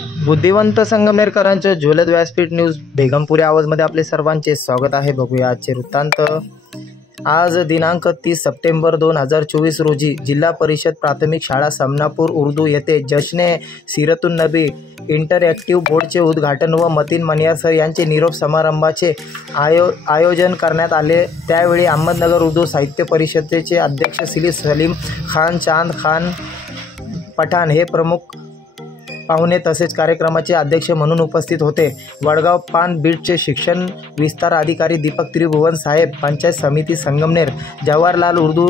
बुद्धिवंत संगमनेरकरांच्या ज्वलंत व्यासपीठ न्यूज बेगमपुरी आवाजमध्ये आपले सर्वांचे स्वागत आहे। बघूया आजचे वृत्तांत। आज दिनांक 30 सप्टेंबर 2024 रोजी जिल्हा परिषद प्राथमिक शाळा समनापूर उर्दू येथे जश्ने सीरतुन नबी इंटरॅक्टिव्ह बोर्डचे उद्घाटन व मतीन मनियार सर यांचे निरोप समारंभाचे आयोजन करण्यात आले। त्यावेळी अहमदनगर उर्दू साहित्य परिषदेचे अध्यक्ष श्री सलीम खान चांद खान पठाण हे प्रमुख पाहुणे तसेच कार्यक्रमाचे अध्यक्ष म्हणून उपस्थित होते। वडगाव पान बीटचे शिक्षण विस्तार अधिकारी दीपक त्रिभुवन साहेब, पंचायत समिती संगमनेर, जवाहरलाल उर्दू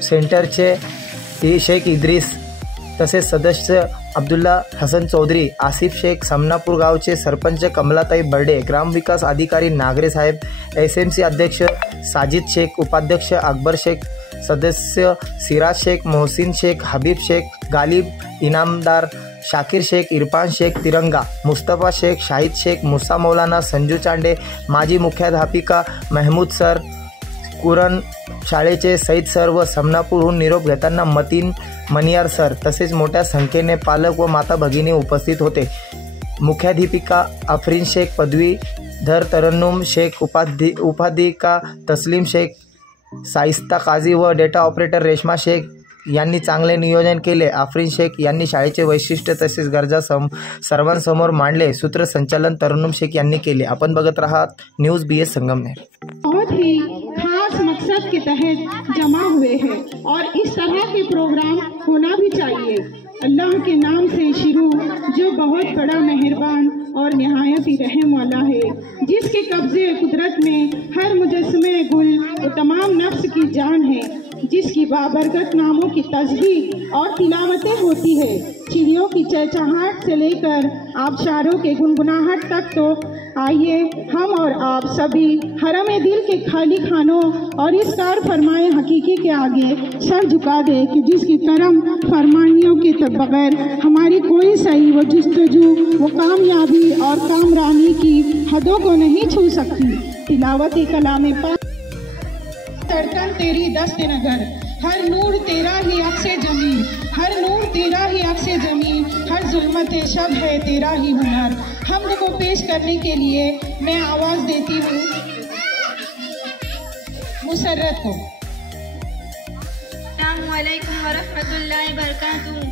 सेंटरचे शेख इद्रिस तसेच सदस्य अब्दुल्ला हसन चौधरी, आसिफ शेख, समनापूर गावचे सरपंच कमलाताई बर्डे, ग्रामविकास अधिकारी नागरे साहेब, SMC अध्यक्ष साजिद शेख, उपाध्यक्ष अकबर शेख, सदस्य सिराज शेख, मोहसिन शेख, हबीब शेख, गालिब इनामदार, शाकिर शेख, इरफान शेख, तिरंगा, मुस्तफा शेख, शाहिद शेख, मुसा मौलाना, संजू चांडे, माजी मुख्याध्यापिका महमूद सर, कुरण शाळेचे सईद सर व समनापूरहून निरोप घेताना मतीन मनियार सर तसेच मोठ्या संख्येने पालक व माता भगिनी उपस्थित होते। मुख्याध्यापिका अफरीन शेख, पदवीधर तरन्नुम शेख, उपाध्यापिका तस्लीम शेख, साइस्ता काझी व डेटा ऑपरेटर रेश्मा शेख यांनी चांगले नियोजन केले। अफरीन शेख यांनी शाळेचे वैशिष्ट्य तसेच गरजा सर्वांसमोर मांडले। सूत्रसंचालन तरन्नुम शेख यांनी केले। आपण बघत राहत न्यूज BS संगमनेर। बहुत ही खास मकसद के तहत जमा हुए हैं और इस तरह के प्रोग्राम होना भी चाहिए। अल्लाह के नाम से शुरू जो बहुत बड़ा मेहरबान और निहायत ही रहम वाला है, जिसके कब्जे कुदरत में हर मुजस्मे गुल और तमाम नफ्स की जान है, जिसकी बाबरकत नामों की तस्बीह और तिलावतें होती है। चिड़ियों की चहचहाहट से लेकर आबशारों के गुनगुनाहट तक। तो आइए हम और आप सभी हरम दिल के खाली खानों और इस कार फरमाए हकीकी के आगे सर झुका दे कि जिसकी करम फरमानियों के बगैर हमारी कोई सही व जुस्तजू वो कामयाबी और कामरानी की हदों को नहीं छू सकती। तिलावत कलाम पाक तड़कन तेरी दस्त नगर, हर नूर तेरा ही अक्से जमीन, हर नूर तेरा ही अक्से जमीन, हर जुल्मत शब है तेरा ही हुनर। हमद को पेश करने के लिए मैं आवाज़ देती हूँ मुसर्रत को। अस्सलामु अलैकुम व रहमतुल्लाहि व बरकातुहू।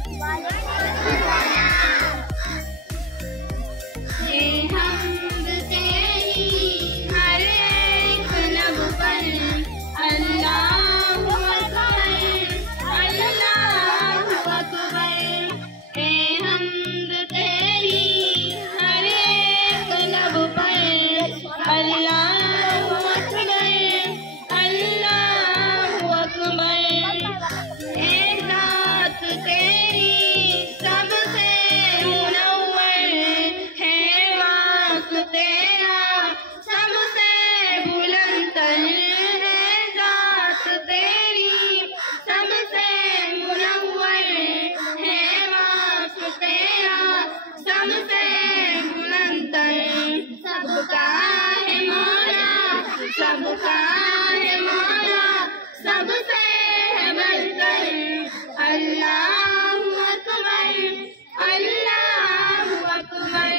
सबका है मौला, सबसे है बलकर, अल्लाहु अकबर, अल्लाहु अकबर।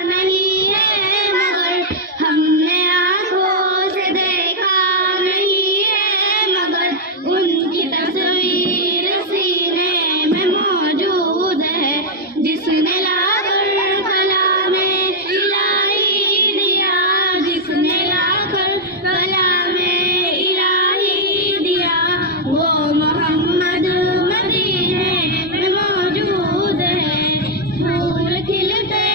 नहीं है मगर हमने आंखों से देखा, नहीं है मगर उनकी तस्वीर सीने में मौजूद है, जिसने लाकर कलामे इलाही दिया, जिसने लाकर कलामे इलाही दिया, वो मोहम्मद मदीने में मौजूद है। फूल खिलते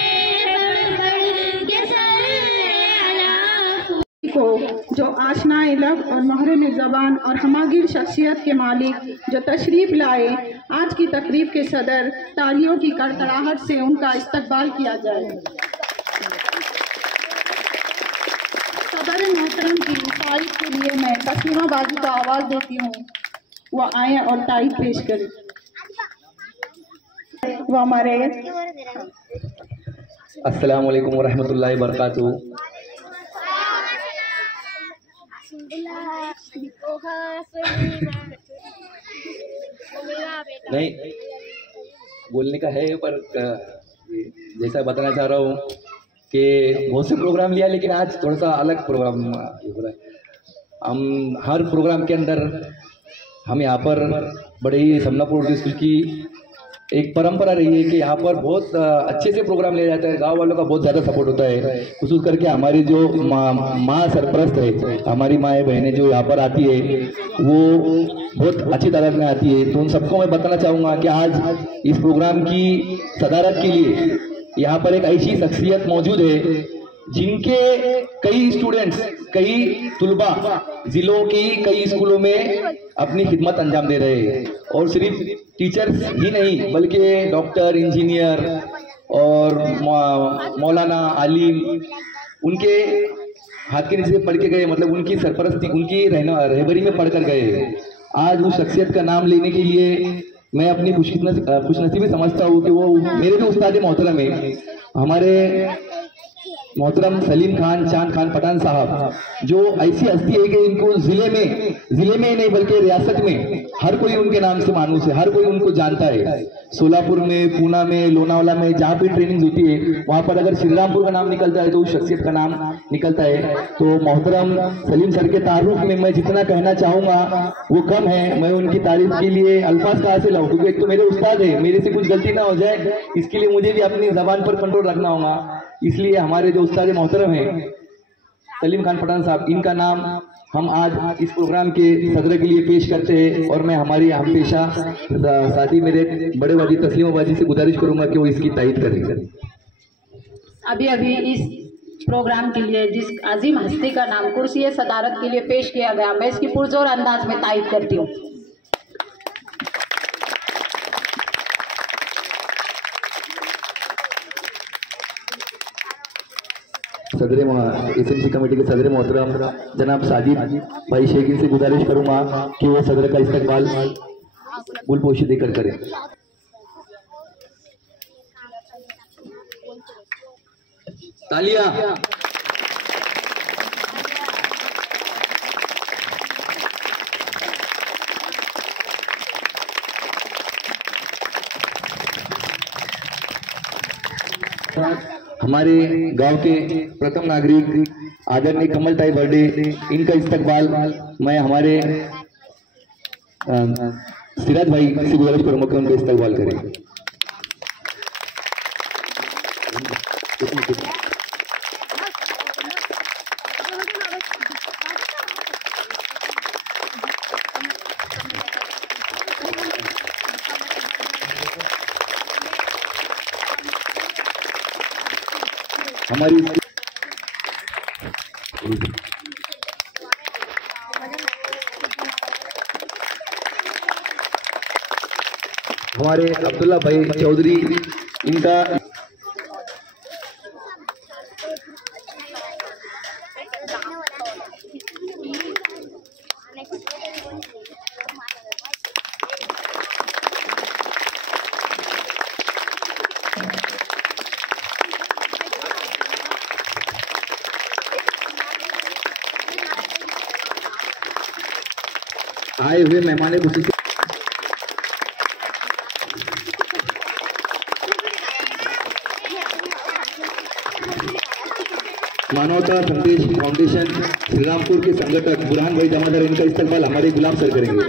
को जो आशनाए लब और महरम ज़बान और हमागिर शख्सियत के मालिक जो तशरीफ़ लाए, आज की तकरीब के सदर तालियों की कड़कड़ाहट से उनका इस्तकबाल किया जाए। सदर मोहतरम की तारीफ के लिए मैं तस्लीमा बाजी को आवाज़ देती हूँ, वो आए और तारीफ पेश करें। वो हमारे अस्सलामु अलैकुम वरहमतुल्लाहि वबरकातुहू। नहीं बोलने का है, पर जैसा बताना चाह रहा हूँ कि बहुत से प्रोग्राम लिया, लेकिन आज थोड़ा सा अलग प्रोग्राम हो रहा है। हम हर प्रोग्राम के अंदर हम यहाँ पर बड़े ही समनापुर उर्दू स्कूल की एक परंपरा रही है कि यहाँ पर बहुत अच्छे से प्रोग्राम लिया जाता है। गांव वालों का बहुत ज़्यादा सपोर्ट होता है, खुसूस करके हमारी जो माँ सरपरस्त है, हमारी माएँ बहनें जो यहाँ पर आती है वो बहुत अच्छी तादाद में आती है। तो उन सबको मैं बताना चाहूँगा कि आज इस प्रोग्राम की सदारत के लिए यहाँ पर एक ऐसी शख्सियत मौजूद है जिनके कई स्टूडेंट्स, कई तुलबा जिलों की कई स्कूलों में अपनी खिदमत अंजाम दे रहे हैं। और सिर्फ टीचर्स ही नहीं बल्कि डॉक्टर, इंजीनियर और मौलाना, आलिम उनके हाथ के नीचे पढ़ के गए, मतलब उनकी सरपरस्ती, उनकी रहबरी में पढ़ कर गए। आज उस शख्सियत का नाम लेने के लिए मैं अपनी खुशनसीबी समझता हूँ कि वो मेरे भी उस्ताद मोहतरम है, हमारे मोहतरम सलीम खान, चांद खान पठान साहब, जो ऐसी हस्ती है कि इनको जिले में ही नहीं बल्कि रियासत में हर कोई उनके नाम से मानूस है, हर कोई उनको जानता है। सोलापुर में, पूना में, लोनावाला में जहाँ भी ट्रेनिंग होती है वहाँ पर अगर श्रीरामपुर का नाम निकलता है तो उस शख्सियत का नाम निकलता है। तो मोहतरम सलीम सर के तारुफ में मैं जितना कहना चाहूँगा वो कम है। मैं उनकी तारीफ के लिए अल्फाज कहाँ से लाऊँ, क्योंकि एक तो मेरे उस्ताद है, मेरे से कुछ गलती ना हो जाए इसके लिए मुझे भी अपनी जबान पर कंट्रोल रखना होगा। इसलिए हमारे जो उस्ताद मोहतरम हैं सलीम खान पठान साहब, इनका नाम हम आज इस प्रोग्राम के सदर के लिए पेश करते हैं। और मैं हमारी हम पेशा साथी मेरे बड़े वाजी तस्लीम बाजी से गुजारिश करूंगा कि वो इसकी तारीफ करें। अभी इस प्रोग्राम के लिए जिस अजीम हस्ती का नाम कुर्सी सदारत के लिए पेश किया गया, मैं इसकी पुरजोर अंदाज में तारीफ करती हूँ। सदर एसएमसी कमेटी के सदर मोहतरम जनाब साजिद भाई शेख से गुजारिश करूंगा कि वो सदर का इस्तकबाल गुलपोशी देकर करें। तालियां। हमारे गांव के प्रथम नागरिक आदरणीय कमल ताई बर्डे, इनका इस्तकबाल मैं हमारे सिराज भाई से गुजारिश करूंगा कि उनका इस्तकबाल करें। हमारे अब्दुल्ला भाई चौधरी, इनका आए हुए मेहमान खुशी से मानवता संदेश फाउंडेशन श्रीरामपुर के संगठक बुरहान भाई जमादार, इनका इस्तकबाल हमारे गुलाम सर करेंगे।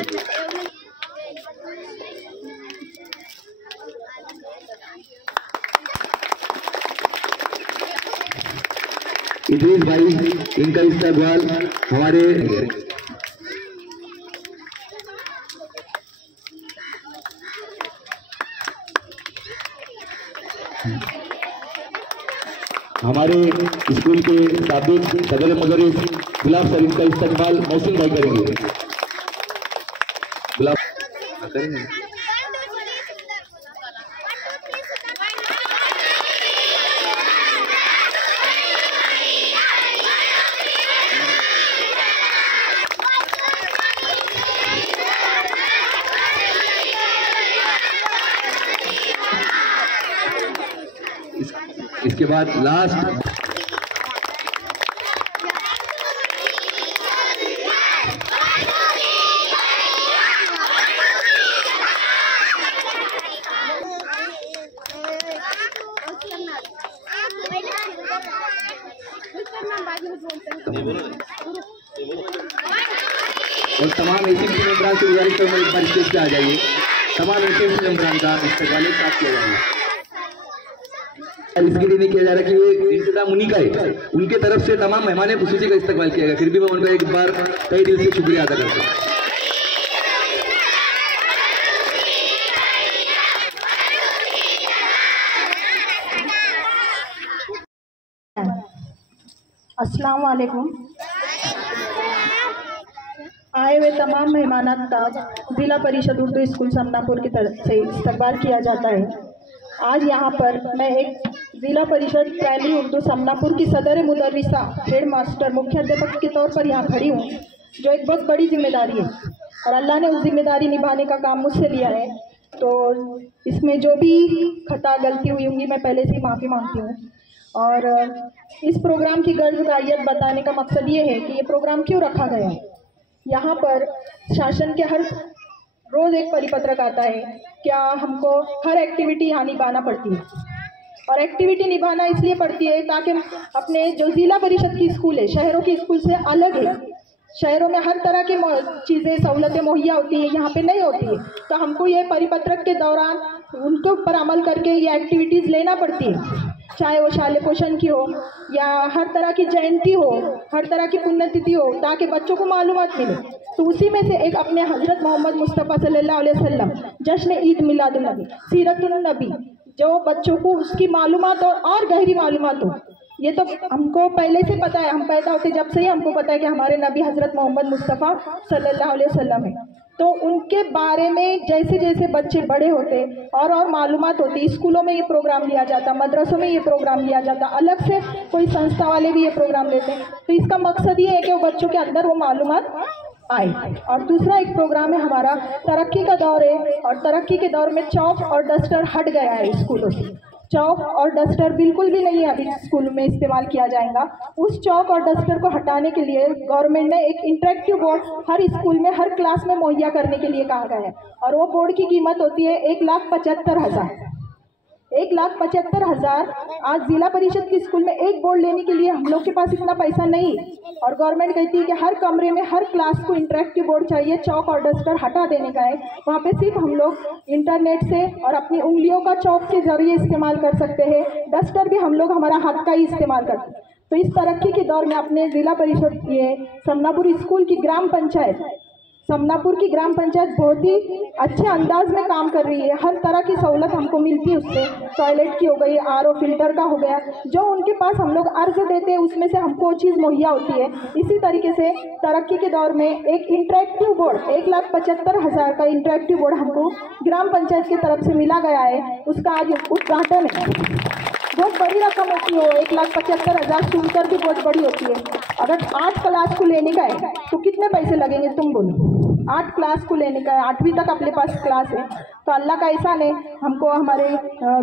इदरीस भाई, इनका इस्तकबाल हमारे स्कूल के साबिक सदर मुदर्रिस गुलाब सर, इनका इस्तकबाल मौसम भाई करेंगे। गुलाब करेंगे। इसके बाद लास्ट और तमाम एसएमसी मेंबरान से गुजारिश करूँगा एक बार स्टेज पे आ जाइए। तमाम एसएमसी मेंबरान का इस्तेमाल साफ किया जाएगा। इसके लिए नहीं किया जा रहा कि वो इंतजाम उन्हीं का है, उनके तरफ से तमाम मेहमान खुसूसी का इस्तेमाल किया गया। फिर भी मैं उनका एक बार कई दिल से शुक्रिया अदा करता हूँ। अस्सलाम वालेकुम। आए हुए तमाम मेहमानात का जिला परिषद उर्दू स्कूल समनापुर की तरफ से इस्तकबाल किया जाता है। आज यहाँ पर मैं एक जिला परिषद प्राइमरी उर्दू समनापुर की सदर मुदर्रिसा हेड मास्टर मुख्याध्यापक के तौर पर यहाँ खड़ी हूँ, जो एक बहुत बड़ी जिम्मेदारी है और अल्लाह ने उस जिम्मेदारी निभाने का काम मुझसे लिया है। तो इसमें जो भी खता गलती हुई होंगी मैं पहले से माफ़ी मांगती हूँ। और इस प्रोग्राम की गर्ज गायत बताने का मकसद ये है कि ये प्रोग्राम क्यों रखा गया है। यहाँ पर शासन के हर रोज़ एक परिपत्रक आता है, क्या हमको हर एक्टिविटी यहाँ निभाना पड़ती है। और एक्टिविटी निभाना इसलिए पड़ती है ताकि अपने जो ज़िला परिषद की स्कूल है शहरों की स्कूल से अलग है। शहरों में हर तरह की चीज़ें सहूलतें मुहैया होती हैं, यहाँ पे नहीं होती है। तो हमको ये परिपत्रक के दौरान उनके ऊपर अमल करके ये एक्टिविटीज़ लेना पड़ती है, चाहे वो शाले पोषण की हो या हर तरह की जयंती हो, हर तरह की पुण्यतिथि हो, ताकि बच्चों को मालूमात मिले। तो उसी में से एक अपने हज़रत मोहम्मद मुस्तफ़ा सल्लल्लाहु अलैहि वसल्लम जश्न ईद मिलादुन नबी सीरतुन नबी, जो बच्चों को उसकी मालूमात और गहरी मालूमात हो। ये तो हमको पहले से पता है, हम पैदा होते जब से ही हमको पता है कि हमारे नबी हज़रत मोहम्मद मुस्तफ़ा सल्लल्लाहु अलैहि वसल्लम है। तो उनके बारे में जैसे जैसे बच्चे बड़े होते और मालूमात होती, स्कूलों में ये प्रोग्राम लिया जाता, मदरसों में ये प्रोग्राम लिया जाता, अलग से कोई संस्था वाले भी ये प्रोग्राम लेते हैं। तो इसका मकसद ये है कि वो बच्चों के अंदर वो मालूमात आए। और दूसरा एक प्रोग्राम है हमारा तरक्की का दौर है, और तरक्की के दौर में चौक और डस्टर हट गया है स्कूलों से। चौक और डस्टर बिल्कुल भी नहीं है अभी स्कूल में इस्तेमाल किया जाएगा। उस चौक और डस्टर को हटाने के लिए गवर्नमेंट ने एक इंटरेक्टिव बोर्ड हर स्कूल में हर क्लास में मुहैया करने के लिए कहा गया है, और वो बोर्ड की कीमत होती है 1,75,000। 1,75,000। आज जिला परिषद की स्कूल में एक बोर्ड लेने के लिए हम लोग के पास इतना पैसा नहीं, और गवर्नमेंट कहती है कि हर कमरे में हर क्लास को इंटरेक्टिव बोर्ड चाहिए। चौक और डस्टर हटा देने का है, वहाँ पे सिर्फ हम लोग इंटरनेट से और अपनी उंगलियों का चौक के जरिए इस्तेमाल कर सकते हैं, डस्टर भी हम लोग हमारा हाथ का ही इस्तेमाल करते हैं। तो इस तरक्की के दौर में अपने जिला परिषद ये समनापुर स्कूल की ग्राम पंचायत, समनापुर की ग्राम पंचायत बहुत ही अच्छे अंदाज में काम कर रही है। हर तरह की सहूलत हमको मिलती है उससे, टॉयलेट की हो गई, आरओ फिल्टर का हो गया, जो उनके पास हम लोग अर्ज देते हैं उसमें से हमको वो चीज़ मुहैया होती है। इसी तरीके से तरक्की के दौर में एक इंटरेक्टिव बोर्ड 1,75,000 का इंटरेक्टिव बोर्ड हमको ग्राम पंचायत की तरफ से मिला गया है। उसका आज उद्घाटन है। बहुत बड़ी रकम होती है, 1,75,000 सुनकर भी बहुत बड़ी होती है। अगर 8 क्लास को लेने का है तो कितने पैसे लगेंगे तुम बोलो। 8 क्लास को लेने का है, 8वीं तक अपने पास क्लास है। तो अल्लाह का एहसान है, हमको हमारे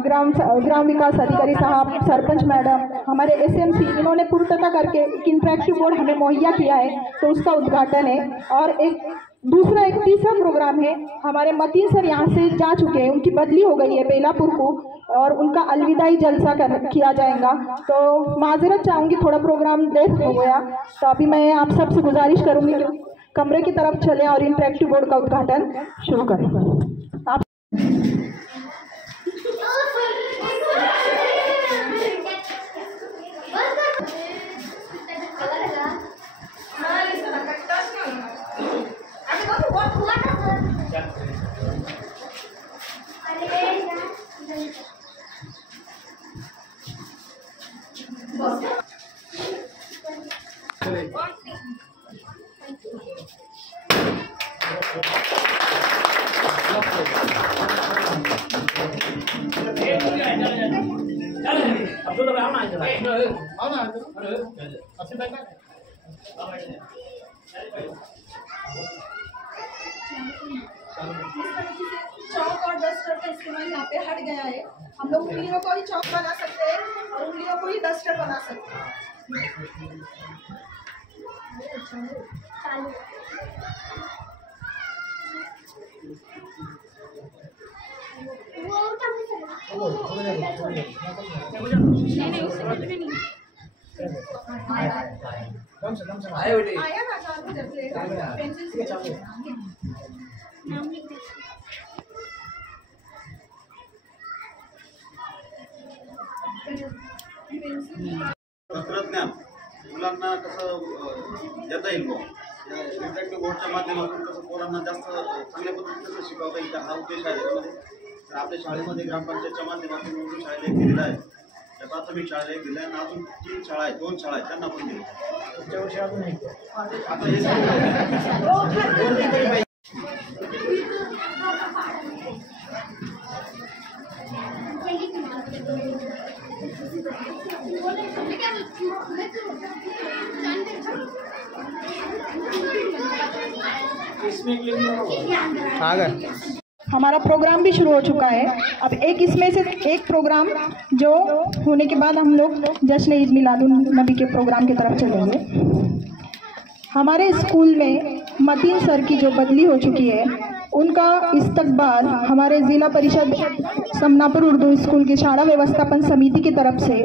ग्राम विकास अधिकारी साहब, सरपंच मैडम, हमारे एसएमसी, इन्होंने पूर्तता करके एक इंटरेक्टिव बोर्ड हमें मुहैया किया है। तो उसका उद्घाटन है। और एक तीसरा प्रोग्राम है, हमारे मतीन सर यहाँ से जा चुके हैं, उनकी बदली हो गई है बेलापुर को, और उनका अलविदाई जलसा किया जाएगा। तो माजरत चाहूँगी, थोड़ा प्रोग्राम देर हो गया। तो अभी मैं आप सबसे गुजारिश करूँगी कि कमरे की तरफ चलें और इंटरेक्टिव बोर्ड का उद्घाटन शुरू करें। आप चौक और डस्टर का इस्तेमाल यहाँ पे हट गया है। हम लोग उंगलियों को ही चौक बना सकते हैं और उंगलियों को ही डस्टर बना सकते हैं। तंत्रज्ञान मुलांना कसं देता येईल बघ इंटरॅक्टिव्ह बोर्डच्या माध्यमातून कसं पोरांना जास्त चांगल्या पद्धतीने कसं शिकवता येईल हा उद्देश आहे त्यामध्ये. तर आपल्या शाळेमध्ये ग्रामपंचायतच्या माध्यमातून उर्दू शाळेला एक दिलेला आहे, त्या प्राथमिक शाळेला एक दिला आहे आणि अजून 3 शाळा आहेत, 2 शाळा आहेत त्यांना पण दिले. पुढच्या वर्षी अजून एक आता हे हमारा प्रोग्राम भी शुरू हो चुका है। अब इसमें से एक प्रोग्राम जो होने के बाद हम लोग जश्न ईद मिलादुन नबी के प्रोग्राम की तरफ चलेंगे। हमारे स्कूल में मतीन सर की जो बदली हो चुकी है उनका इस्तकबाल हमारे ज़िला परिषद समनापुर उर्दू स्कूल की शाला व्यवस्थापन समिति की तरफ से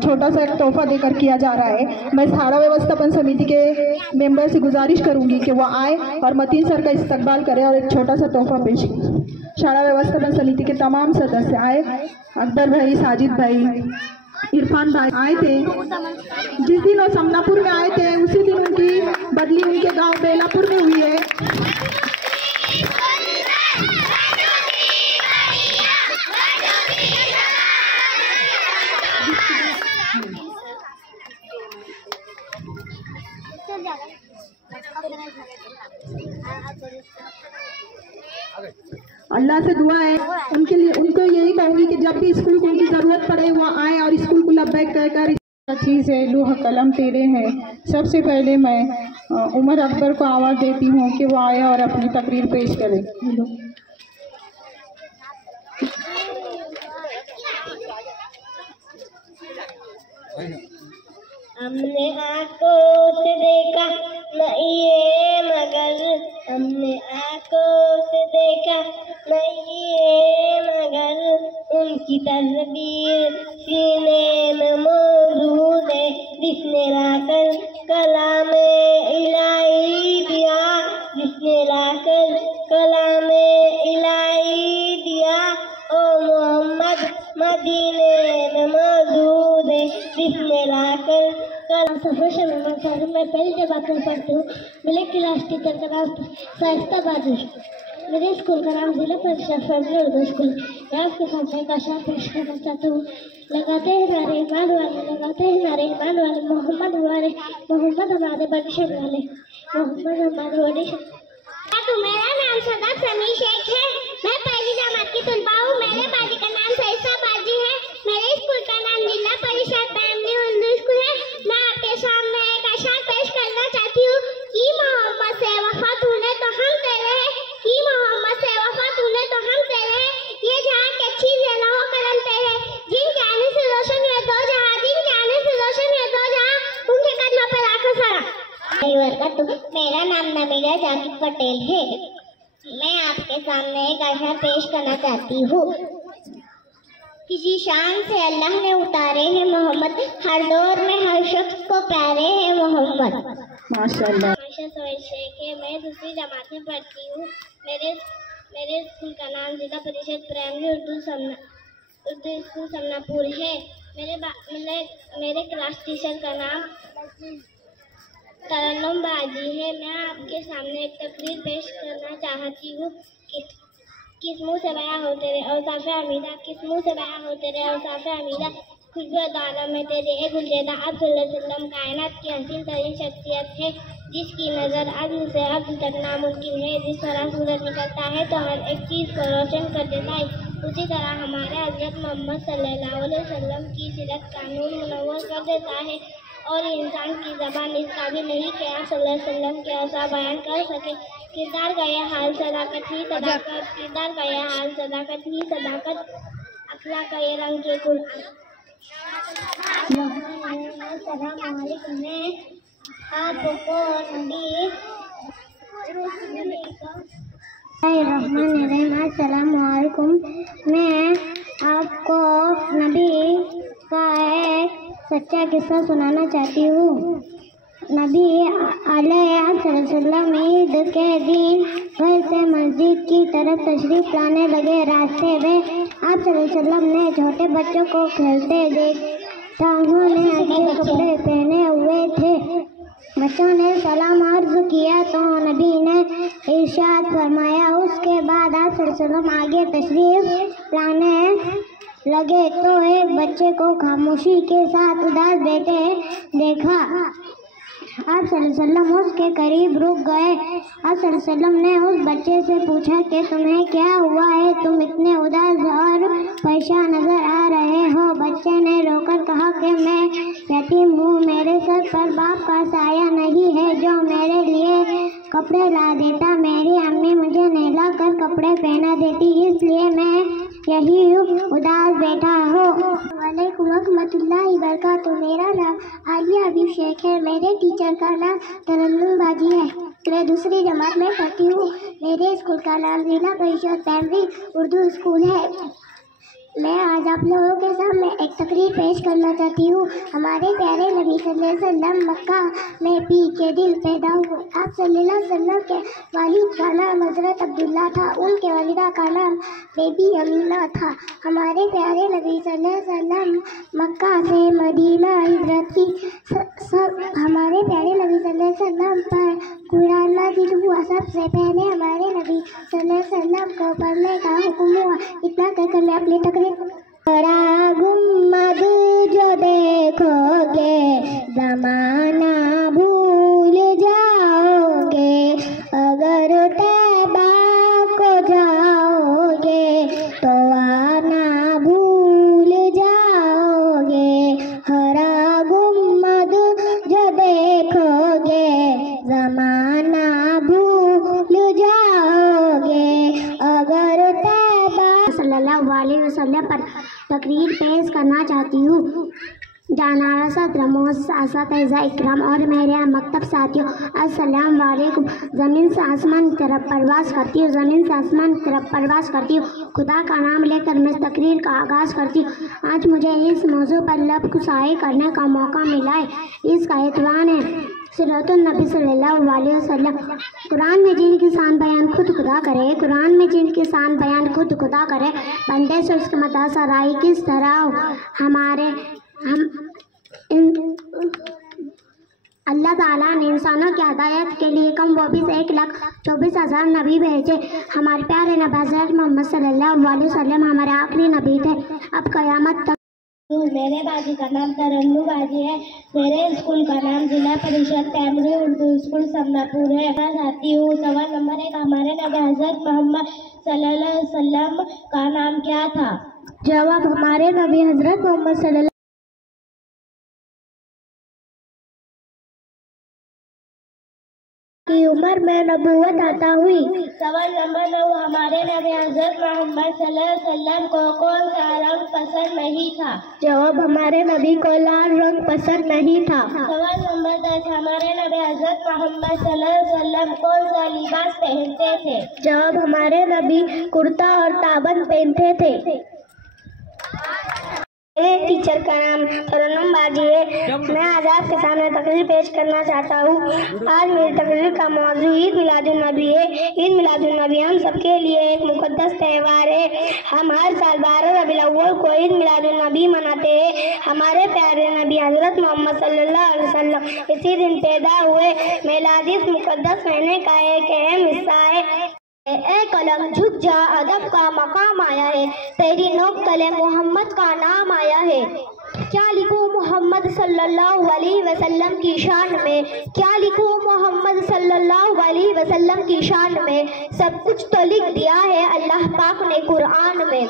छोटा सा एक तोहफा देकर किया जा रहा है। मैं शाला व्यवस्थापन समिति के मेंबर से गुजारिश करूंगी कि वो आए और मतीन सर का इस्तकबाल करें और एक छोटा सा तोहफा पेश करें। शाला व्यवस्थापन समिति के तमाम सदस्य आए, अकबर भाई, साजिद भाई, इरफान भाई आए थे। जिस दिन वो समनापुर में आए थे उसी दिन उनकी बदली उनके गाँव बेलापुर में हुई है। अल्लाह से दुआ है उनके लिए, उनको यही कहूँगी कि जब भी स्कूल को उनकी ज़रूरत पड़े वो आए और स्कूल को लब्बैक कहकर चीज़ है लूह कलम तेरे हैं। सबसे पहले मैं उमर अकबर को आवाज़ देती हूँ कि वो आए और अपनी तकरीर पेश करें। हमने आंखों से देखा नहीं ये मगर, हमने आंखों से देखा नहीं ये मगर, उनकी तस्वीर सीने में मौजूद है जिसने लाकर कलाम इलाही दिया, जिसने लाकर कलाम इलाही दिया। ओ मोहम्मद मदीने में मौजूद है जिसने लाकर कलाम। मैं पहली जब आकर पढ़ती हूँ। मेरे क्लास टीचर का नाम शाइस्ता बाजी, मेरे स्कूल का नाम जिला परिषद फैमिली उर्दू स्कूल। मैं आपके सामने एक आशा पेश करना चाहती हूँ। लगाते हैं नारे ईमान वाले, लगाते हैं नारे ईमान वाले, मोहम्मद हमारे, मोहम्मद हमारे बनिशन वाले, मोहम्मद हमारे बनिशन। मेरा नाम सदा समी शेख है, मैं पहली जमात की तलबा हूँ। मेरे बाजी का नाम शाइस्ता बाजी है, मेरे स्कूल का नाम जिला परिषद फैमिली उर्दू स्कूल है। मैं आपके सामने एक अशार पेश करना चाहती हूँ कि मोहम्मद से वफा तूने तो हम तेरे हैं, कि मोहम्मद से वफा तूने तो हम तेरे हैं। ये जहाँ की अच्छी ज़िला हो कलम तेरे, जिनके आने से रोशन है दो जहाँ, जिनके आने से रोशन है दो जहाँ, उनके कदमों पर आकर सरा। मेरा नाम नमीरा जाकिर पटेल है, मैं आपके सामने एक अशार पेश करना चाहती हूँ। किसी शान से अल्लाह ने उतारे हैं मोहम्मद, हर दौर में हर शख्स को प्यारे हैं मोहम्मद। माशाअल्लाह। मैं दूसरी जमात में पढ़ती हूँ। मेरे स्कूल का नाम जिला परिषद प्राइमरी उर्दू स्कूल समनापुर है। मेरे क्लास टीचर का नाम तरन्नुम बाजी है। मैं आपके सामने एक तकरीर पेश करना चाहती हूँ। किस मुँह से बयां हो तेरे औसाफ़ हमीदा, किस मुँह से बयां हो तेरे औसाफ़ हमीदा, खुशबू दाना में तेरे ए गुलजेदा। आप सल्लल्लाहु अलैहि वसल्लम कायनात की हसीन तरीन शख्सियत है, जिसकी नज़र अज़्ल से अज़्ल तक नामुमकिन है। जिस तरह सूरज निकलता है तो हर एक चीज़ को रोशन कर देता है, उसी तरह हमारे हज़रत मोहम्मद सल्लल्लाहु अलैहि वसल्लम की सीरत का नूर मुनव्वर कर देता है। और इंसान की ज़बान इस काबिल नहीं कि आप सल्लल्लाहु अलैहि वसल्लम के औसा बयान कर सके। किरदार का यह हाल सदाकत ही सदाकत, किरदार का यह हाल सदाकत ही सदाकत, अखलाक का ये रंग के कुरान। मैं आपको नबी अस्सलामुअलैकुम, मैं आपको नबी का एक सच्चा किस्सा सुनाना चाहती हूँ। नबी अलैहिस्सलाम ईद के दिन घर से मस्जिद की तरफ तशरीफ लाने लगे। रास्ते में आप सल्लल्लाहु ने छोटे बच्चों को खेलते देखा। उन्होंने अच्छे कपड़े पहने हुए थे। बच्चों ने सलाम अर्ज किया तो नबी ने इरशाद फरमाया। उसके बाद आप सल्लल्लाहु आगे तशरीफ लाने लगे तो एक बच्चे को खामोशी के साथ उदास बैठे देखा। आप सल्लल्लाहु उसके करीब रुक गए। आप सल्लल्लाहु ने उस बच्चे से पूछा कि तुम्हें क्या हुआ है, तुम इतने उदास और परेशान नजर आ रहे हो। बच्चे ने रोकर कहा कि मैं यतीम हूँ, मेरे सर पर बाप का साया नहीं है जो मेरे लिए कपड़े ला देता। मेरी अम्मी मुझे नहला कर कपड़े पहना देती, इसलिए मैं यही उदास बैठा हूँ। वालेकुम रहमतुल्लाहि वबरकातुहू। मेरा नाम आलिया हबीब शेख है। मेरे टीचर का नाम तरन्नुम बाजी है। मैं दूसरी जमात में पढ़ती हूँ। मेरे स्कूल का नाम जिला परिषद प्राइमरी उर्दू स्कूल है। मैं आज आप लोगों के सामने एक तकरीर पेश करना चाहती हूँ। हमारे प्यारे नबी सल्लल्लाहु अलैहि वसल्लम मक्का में पी के दिल पैदा हुए। आप सल्लल्लाहु अलैहि वसल्लम के वालिद का नाम हज़रत अब्दुल्ला था। उनके वालिदा का नाम बेबी अमीना था। हमारे प्यारे नबी सल्लल्लाहु अलैहि वसल्लम मक्का से मदीना हिजरत की। सब हमारे प्यारे नबी सल्लल्लाहु अलैहि वसल्लम पर कुरान नाज़िल हुआ। सबसे पहले हमारे नबी सल्लल्लाहु अलैहि वसल्लम को पढ़ने का हुक्म हुआ। इतना कहकर मैं अपनी तकरीर गुम्मद जो देखोगे ज़माना भूल जाओगे। अगर तैबा को जाओगे तो आना भूल जाओगे। हरा गुम्मद जो देखोगे ज़माना भूल जाओगे। अगर तैबा सल्लल्लाहु अलैहि वसल्लम पर तकरीर पेश करना चाहती हूँ। इकराम और मेरे मकतब साथियों, अस्सलाम वालेकुम। ज़मीन से आसमान की तरफ परवाज़ करती हूँ, ज़मीन से आसमान की तरफ परवाज़ करती हूँ। खुदा का नाम लेकर मैं तकरीर का आगाज़ करती हूँ। आज मुझे इस मौजू पर लब कुशाई करने का मौका मिला है। इसका एतवान है सीरतुन नबी सल्लल्लाहु अलैहि वसल्लम। कुरान में जिनकी शान बयान खुद खुदा करे, कुरान में जिनकी शान बयान खुद खुदा करे, बंदे से उसके मुतासराई किस तरह अल्लाह ताला ने इंसानों की हिदायत के लिए कम वो भी 1,24,000 नबी भेजे। हमारे प्यारे नबी हज़रत मोहम्मद सल्लल्लाहु अलैहि वसल्लम हमारे आखिरी नबी थे। अब क़यामत तक। मेरे बाजी का नाम तरन्नुम बाजी है। मेरे स्कूल का नाम जिला परिषद प्राइमरी उर्दू स्कूल समनापुर है। मैं चाहती हूँ सवाल नंबर 1, हमारे नबी हज़रत मोहम्मद सल्लल्लाहु अलैहि वसल्लम का नाम क्या था? जवाब, हमारे नबी हज़रत मोहम्मद सल्लल्लाहु की उम्र में नबूवत अता हुई। सवाल नंबर 9, हमारे नबी हज़रत मोहम्मद सल्लल्लाहु अलैहि वसल्लम को कौन सा रंग पसंद नहीं था? जवाब, हमारे नबी को लाल रंग पसंद नहीं था। सवाल नंबर 10, हमारे नबी हज़रत मोहम्मद सल्लल्लाहु अलैहि वसल्लम कौन सा लिबास पहनते थे? जवाब, हमारे नबी कुर्ता और ताबन पहनते थे। मेरे टीचर का नाम तरन्नुम बाजी है। मैं आज आपके सामने तकरीर पेश करना चाहता हूँ। आज मेरी तकरीर का मौजू ईद मिलादुन नबी है। ईद मिलादुन नबी हम सबके लिए एक मुक़द्दस त्यौहार है। हम हर साल 12 रबीउल अव्वल को ईद मिलादुन नबी मनाते हैं। हमारे प्यारे नबी हज़रत मोहम्मद सल्लल्लाहु अलैहि वसल्लम इसी दिन पैदा हुए। मिलाद इस मुक़द्दस महीने का एक अहम हिस्सा है। ए कलम झुक जा, अदब का मकाम आया है। तेरी नोक तले मोहम्मद का नाम आया है। क्या लिखूं मोहम्मद सल्लल्लाहु अलैहि वसल्लम की शान में, क्या लिखूं मोहम्मद सल्लल्लाहु अलैहि वसल्लम की शान में। सब कुछ तो लिख दिया है अल्लाह पाक ने कुरान में।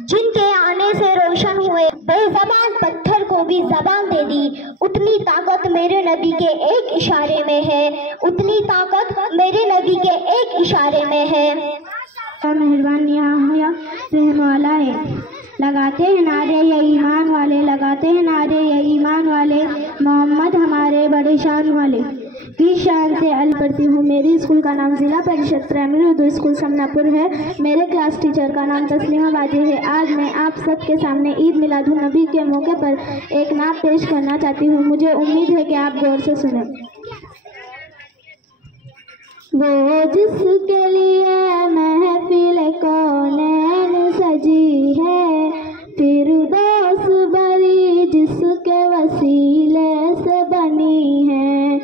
जिनके आने से रोशन हुए बेज़बान पत्थर को भी ज़बान दे दी। उतनी ताकत मेरे नबी के एक इशारे में है, उतनी ताकत मेरे नबी के एक इशारे में है। मेहरबान यहाँ रहने वाला है। लगाते हैं नारे ये ईमान वाले, लगाते हैं नारे ये ईमान वाले, मोहम्मद हमारे बड़े शान वाले। की शान से अल पढ़ती हूँ। मेरी स्कूल का नाम जिला परिषद प्राइमरी उर्दू स्कूल समनापुर है। मेरे क्लास टीचर का नाम तस्लीमा बाजी है। आज मैं आप सबके सामने ईद मिलादुन नबी के मौके पर एक नात पेश करना चाहती हूँ। मुझे उम्मीद है कि आप गौर से सुनें। वो जिसके लिए महफिल कौनैन सजी है, फिरदौस बरी जिसके वसीले से बनी है।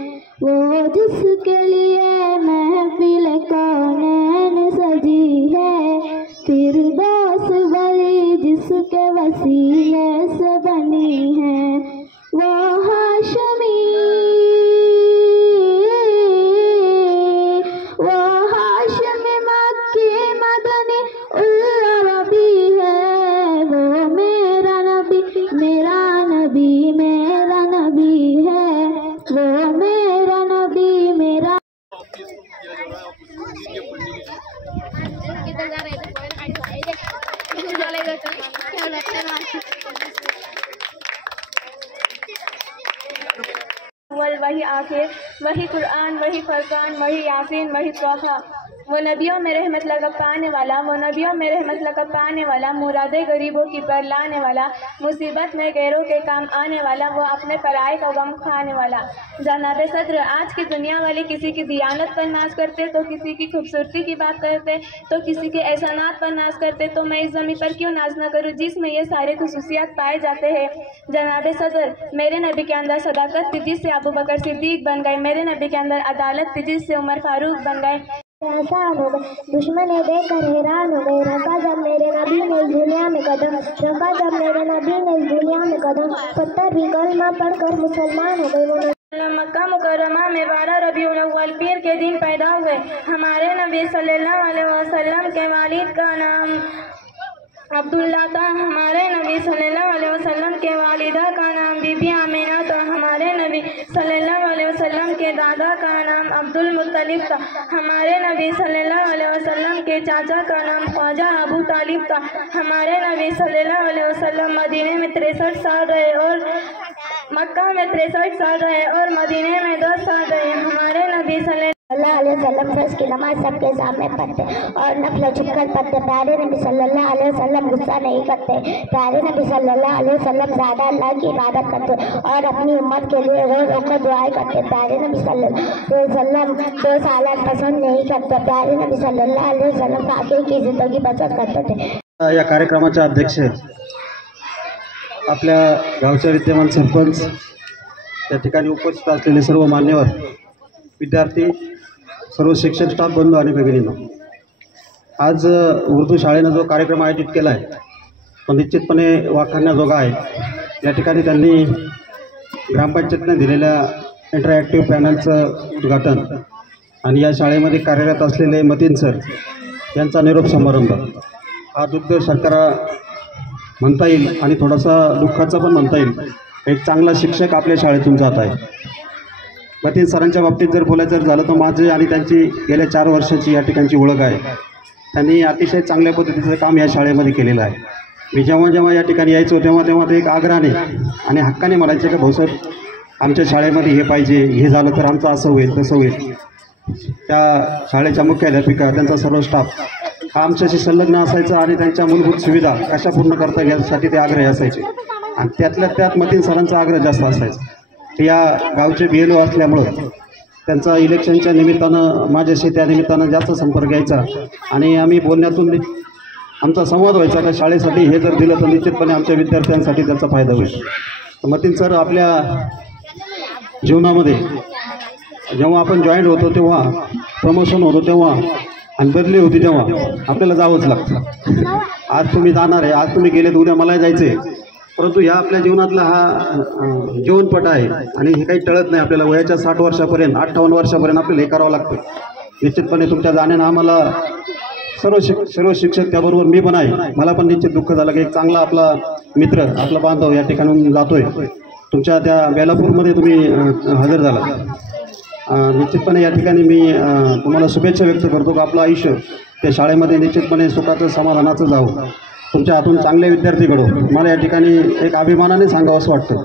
वो जिसके लिए महफिल कौनैन सजी है, फिरदौस बरी जिसके वसीले से बनी है। वो हाशमी मक्की मदनी उल-अरबी है। वो मेरा नबी मेरा नबी मेरा नबी है। वो मेरा नबी मेरा वही आखिर, वही कुरान, वही फरकान, वही यासीन, वही तोहा। वो नबियों में रहमत लगा पाने वाला, वो नबियों में रहमत लगा पाने वाला, मुरादे गरीबों की पर लाने वाला, मुसीबत में गैरों के काम आने वाला, वो अपने पराए का गम खाने वाला। जनाब सदर, आज की दुनिया वाले किसी की दियानत पर नाज करते, तो किसी की खूबसूरती की बात करते, तो किसी के एहसानात पर नाज करते, तो मैं इस ज़मीन पर क्यों नाज न करूँ जिसमें ये सारे खुसूसियात पाए जाते हैं। जनाब सदर, मेरे नबी के अंदर सदाकत थी जिससे अबू बकर सिद्दीक बन गए, मेरे नबी के अंदर अदालत थी जिससे उमर फारूक बन गए। आसान हो गए, दुश्मन देखकर हैरान हो गए। रखा जब मेरे नबी ने इस दुनिया में कदम, रखा जब मेरे नबी ने इस दुनिया में कदम, 70 भी कलमा पढ़कर मुसलमान हो गए। मक्का मुकर्रमा में 12 रबीउल अव्वल पीर के दिन पैदा हुए। हमारे नबी सल्लल्लाहु अलैहि वसल्लम के वालिद का नाम अब्दुल्ला था। हमारे नबी सल्लल्लाहु अलैहि वसल्लम के वालिदा का नाम बीबी आमिना था। हमारे नबी सल्लल्लाहु अलैहि वसल्लम के दादा का नाम अब्दुल मुत्तलिब था। हमारे नबी सल्लल्लाहु अलैहि वसल्लम के चाचा का नाम ख्वाजा अबू तालिब था। हमारे नबी सल्लल्लाहु अलैहि वसल्लम मदीने में 63 साल रहे और मक्का में 63 साल रहे और मदीने में 10 साल रहे। हमारे नबी सल्लल्लाहु अलैहि वसल्लम फर्ज की नमाज सबके सामने पढ़ते और नफल छुपकर पढ़ते। प्यारे नबी सल्लल्लाहु अलैहि वसल्लम गुस्सा नहीं करते। प्यारे नबी सल्लल्लाहु अलैहि वसल्लम ज़्यादा अल्लाह की इबादत करते और अपनी उम्मत के लिए रोज़ रोकर दुआएं करते। प्यारे नबी सल्लल्लाहु अलैहि वसल्लम 2 सालात पसंद नहीं करते। प्यारे नबी सल्लल्लाहु अलैहि वसल्लम फाकिर की ज़िंदगी बसर करते थे। या कार्यक्रमाचे अध्यक्ष आपल्या गावचे विद्यमान सरपंच, या ठिकाणी उपस्थित असलेले सर्व मान्यवर, विद्यार्थी, सर्व शिक्षक स्टाफ बंधू आणि भगिनींनो, आज उर्दू शाळेनं जो कार्यक्रम आयोजित केला आहे तो निश्चितपणे वाखाणण्याजोगा आहे। या ठिकाणी त्यांनी ग्रामपंचायतीने दिलेल्या इंटरॅक्टिव्ह पॅनलचं उद्घाटन आणि या शाळेमध्ये कार्यरत असलेले मतीन सर यांचा निरोप समारंभ हा दुग्ध शर्करा म्हणता येईल आणि थोडासा दुःखाचा पण म्हणता येईल। एक चांगला शिक्षक आपल्या शाळेतून जात आहे। मतीन सरांच्या बाबतीत जर बोलायचं झालं तर माझे आणि त्यांची गेल्या 4 वर्षाची या ठिकाणची ओळख आहे। त्यांनी अतिशय चांगल्या पद्धतीचं काम या शाळेमध्ये केलेलं आहे। मी जेव्हा या ठिकाणी यायचो तेव्हा ते एक आग्रहाने आणि हक्काने म्हणायचे की भाऊ सर, आमच्या शाळेमध्ये हे पाहिजे, हे झालं तर आमचं असं होईल तसं होईल। त्या शाळेच्या मुख्याध्यापिका, त्यांचा सर्व स्टाफ हा आमच्याशी संलग्न असायचा आणि त्यांच्या मूलभूत सुविधा कशा पूर्ण करता येईल यासाठी ते आग्रही असायचे आणि त्यातल्या त्यात मतीन सरांचा आग्रह जास्त असायचा। ते या गावचे BLO असल्यामुळं त्यांचा इलेक्शनच्या निमित्तानं माझ्याशी त्या निमित्तानं जास्त संपर्क घ्यायचा आणि आम्ही बोलण्यातून आमचा संवाद व्हायचा का शाळेसाठी हे जर दिलं तर निश्चितपणे आमच्या विद्यार्थ्यांसाठी त्याचा फायदा होईल। मतीन सर आपल्या जीवनामध्ये जेव्हा आपण जॉईंट होतो तेव्हा, प्रमोशन होतो तेव्हा आणि बदली होती तेव्हा आपल्याला जावंच लागतं। आज तुम्ही जाणार आहे, आज तुम्ही गेलेत, उद्या मला जायचं आहे, परंतु ह्या आपल्या जीवनातला हा जीवनपट आहे आणि हे काही टळत नाही। आपल्याला वयाच्या 60 वर्षापर्यंत 58 वर्षापर्यंत आपल्याला हे करावं लागतं। निश्चितपणे तुमच्या जाण्यानं आम्हाला सर्व शिक्षक, त्याबरोबर मी पण आहे, मला पण निश्चित दुःख झालं की एक चांगला आपला मित्र, आपला बांधव या ठिकाणून जातोय। तुमच्या त्या बेलापूरमध्ये तुम्ही हजर झाला। निश्चितपणे या ठिकाणी मी तुम्हाला शुभेच्छा व्यक्त करतो की आपलं आयुष्य त्या शाळेमध्ये निश्चितपणे सुखाचं, समाधानाचं जावं, तुमच्या हातून चांगले विद्यार्थी घडो। मला या ठिकाणी एक अभिमानाने सांगावं असं वाटतं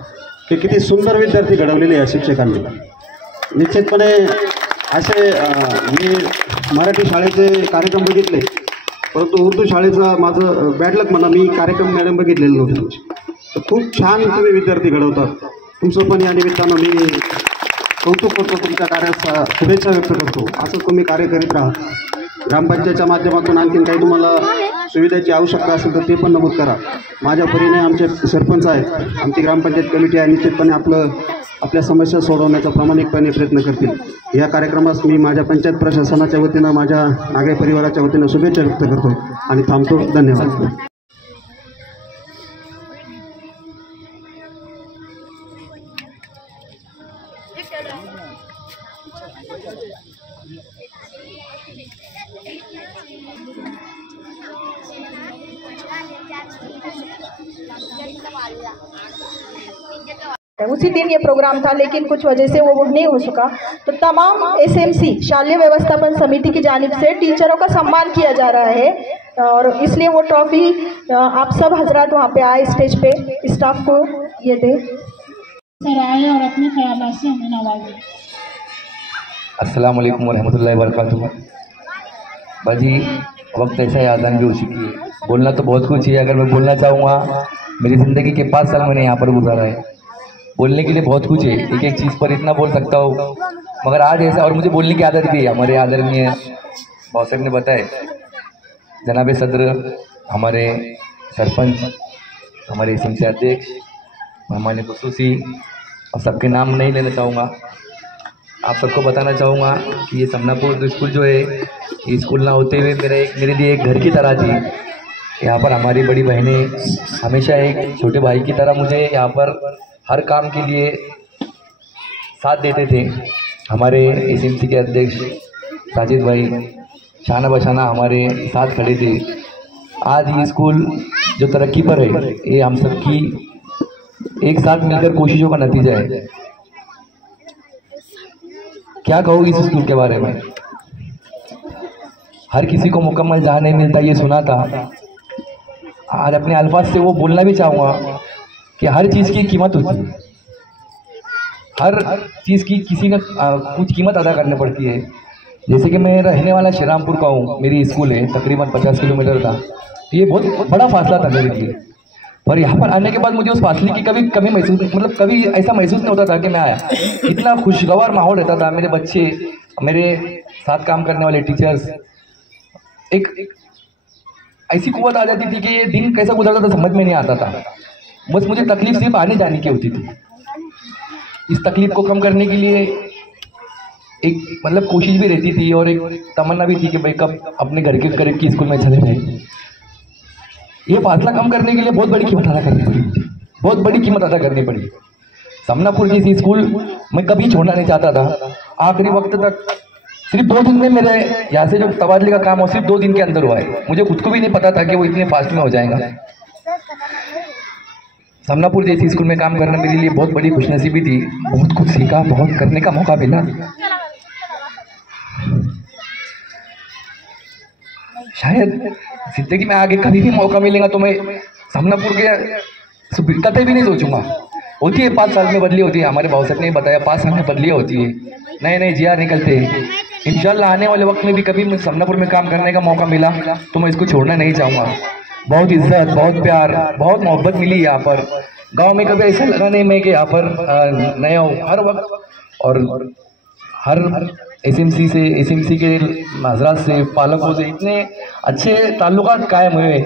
की किती सुंदर विद्यार्थी घडवलेले या शिक्षकांनी। निश्चितपणे असे मी मराठी शाळेचे कार्यक्रम बघितले, परंतु उर्दू शाळेचा माझं बॅड लक म्हणा, मी कार्यक्रम मॅडम बघितलेले नव्हते। तर खूप छान तुम्ही विद्यार्थी घडवतात, तुमचं पण या निमित्तानं मी कौतुक करतो, तुमच्या कार्यास शुभेच्छा व्यक्त करतो. असं तुम्ही कार्य करीत राहा. ग्रामपंचायतच्या माध्यमातून आणखीन काही तुम्हाला सुविधाची आवश्यकता असेल तर ते पण नमूद करा. माझ्या परीने आमचे सरपंच आहेत, आमची ग्रामपंचायत कमिटी आहे, निश्चितपणे आपल्या समस्या सोडवण्याचा प्रामाणिकपणे प्रयत्न करतील. या कार्यक्रमास मी माझ्या पंचायत प्रशासनाच्या वतीनं, माझ्या नागरी परिवाराच्या वतीनं शुभेच्छा व्यक्त करतो आणि थांबतो. धन्यवाद. उसी दिन ये प्रोग्राम था, लेकिन कुछ वजह से वो नहीं हो सका. तो तमाम एसएमसी शालेय व्यवस्थापन समिति की जानिब से टीचरों का सम्मान किया जा रहा है और इसलिए वो ट्रॉफी आप सब हजरात वहाँ पे आए, स्टेज पे स्टाफ को ये दे सर आए और अपने ख्याल से हमें नवाजे. अस्सलाम वालेकुम वरहमतुल्लाहि वबरकातुहू. बाजी वक्त ऐसा यादान भी हो चुकी है. बोलना तो बहुत कुछ है. अगर मैं बोलना चाहूँगा, मेरी ज़िंदगी के 5 साल मैंने यहाँ पर गुजारा है. बोलने के लिए बहुत कुछ है, एक एक चीज़ पर इतना बोल सकता हूँ, मगर आज ऐसा, और मुझे बोलने की आदत भी है. हमारे आदरणीय बहुत साहब ने बताया, जनाब सदर, हमारे सरपंच, हमारे एसएमसी अध्यक्ष, मेहमान खुसूसी, और सबके नाम नहीं लेना चाहूँगा. आप सबको बताना चाहूँगा कि ये समनापुर स्कूल जो है, ये स्कूल ना होते हुए मेरे लिए एक घर की तरह थी. यहाँ पर हमारी बड़ी बहनें हमेशा एक छोटे भाई की तरह मुझे यहाँ पर हर काम के लिए साथ देते थे. हमारे एसएमसी के अध्यक्ष साजिद भाई शाना बशाना हमारे साथ खड़े थे. आज ये स्कूल जो तरक्की पर है, ये हम सबकी एक साथ मिलकर कोशिशों का नतीजा है. क्या कहूँ इस स्कूल के बारे में. हर किसी को मुकम्मल जहाँ नहीं मिलता, ये सुना था. आज अपने अल्फाज से वो बोलना भी चाहूँगा कि हर चीज़ की कीमत होती है. हर चीज़ की किसी ने कुछ कीमत अदा करनी पड़ती है. जैसे कि मैं रहने वाला श्रीरामपुर का हूँ, मेरी स्कूल है, तकरीबन 50 किलोमीटर था. ये बहुत बड़ा फासला था मेरे लिए, पर यहाँ पर आने के बाद मुझे उस फासले की कभी कमी महसूस, मतलब कभी ऐसा महसूस नहीं होता था कि मैं आया. इतना खुशगवार माहौल रहता था. मेरे बच्चे, मेरे साथ काम करने वाले टीचर्स, एक ऐसी कुव्वत आ जाती थी कि ये दिन कैसा गुजरता था समझ में नहीं आता था. बस मुझे तकलीफ सिर्फ आने जाने की होती थी. इस तकलीफ को कम करने के लिए एक मतलब कोशिश भी रहती थी और एक तमन्ना भी थी कि भाई कब अपने घर के करीब की स्कूल में चले जाए. ये फासला कम करने के लिए बहुत बड़ी कीमत अदा करनी पड़ी, बहुत बड़ी कीमत अदा करनी पड़ी. समनापुर जैसी स्कूल मैं कभी छोड़ना नहीं चाहता था. आखिरी वक्त तक सिर्फ 2 दिन में मेरे यहाँ से जो तबादले का काम हो, सिर्फ 2 दिन के अंदर हुआ है. मुझे खुद को भी नहीं पता था कि वो इतने फास्ट में हो जाएगा. समनापुर जैसी स्कूल में काम करना मेरे लिए बहुत बड़ी खुशनसीबी थी. बहुत कुछ सीखा, बहुत करने का मौका मिला. शायद जिंदगी में आगे कभी भी मौका मिलेगा तो मैं समनापुर के कतई भी नहीं सोचूंगा. होती है 5 साल में बदली होती है. हमारे भाव साहब ने बताया 5 साल में बदली होती है, नए नए जिया निकलते हैं. इंशाल्लाह आने वाले वक्त में भी कभी मैं समनापुर में काम करने का मौका मिला तो मैं इसको छोड़ना नहीं चाहूँगा. बहुत इज्जत, बहुत प्यार, बहुत मोहब्बत मिली यहाँ पर. गांव में कभी ऐसा लगा नहीं मैं कि यहाँ पर नया हूँ. हर वक्त और हर एसएमसी के हजरात से, पालकों से इतने अच्छे ताल्लुकात कायम हुए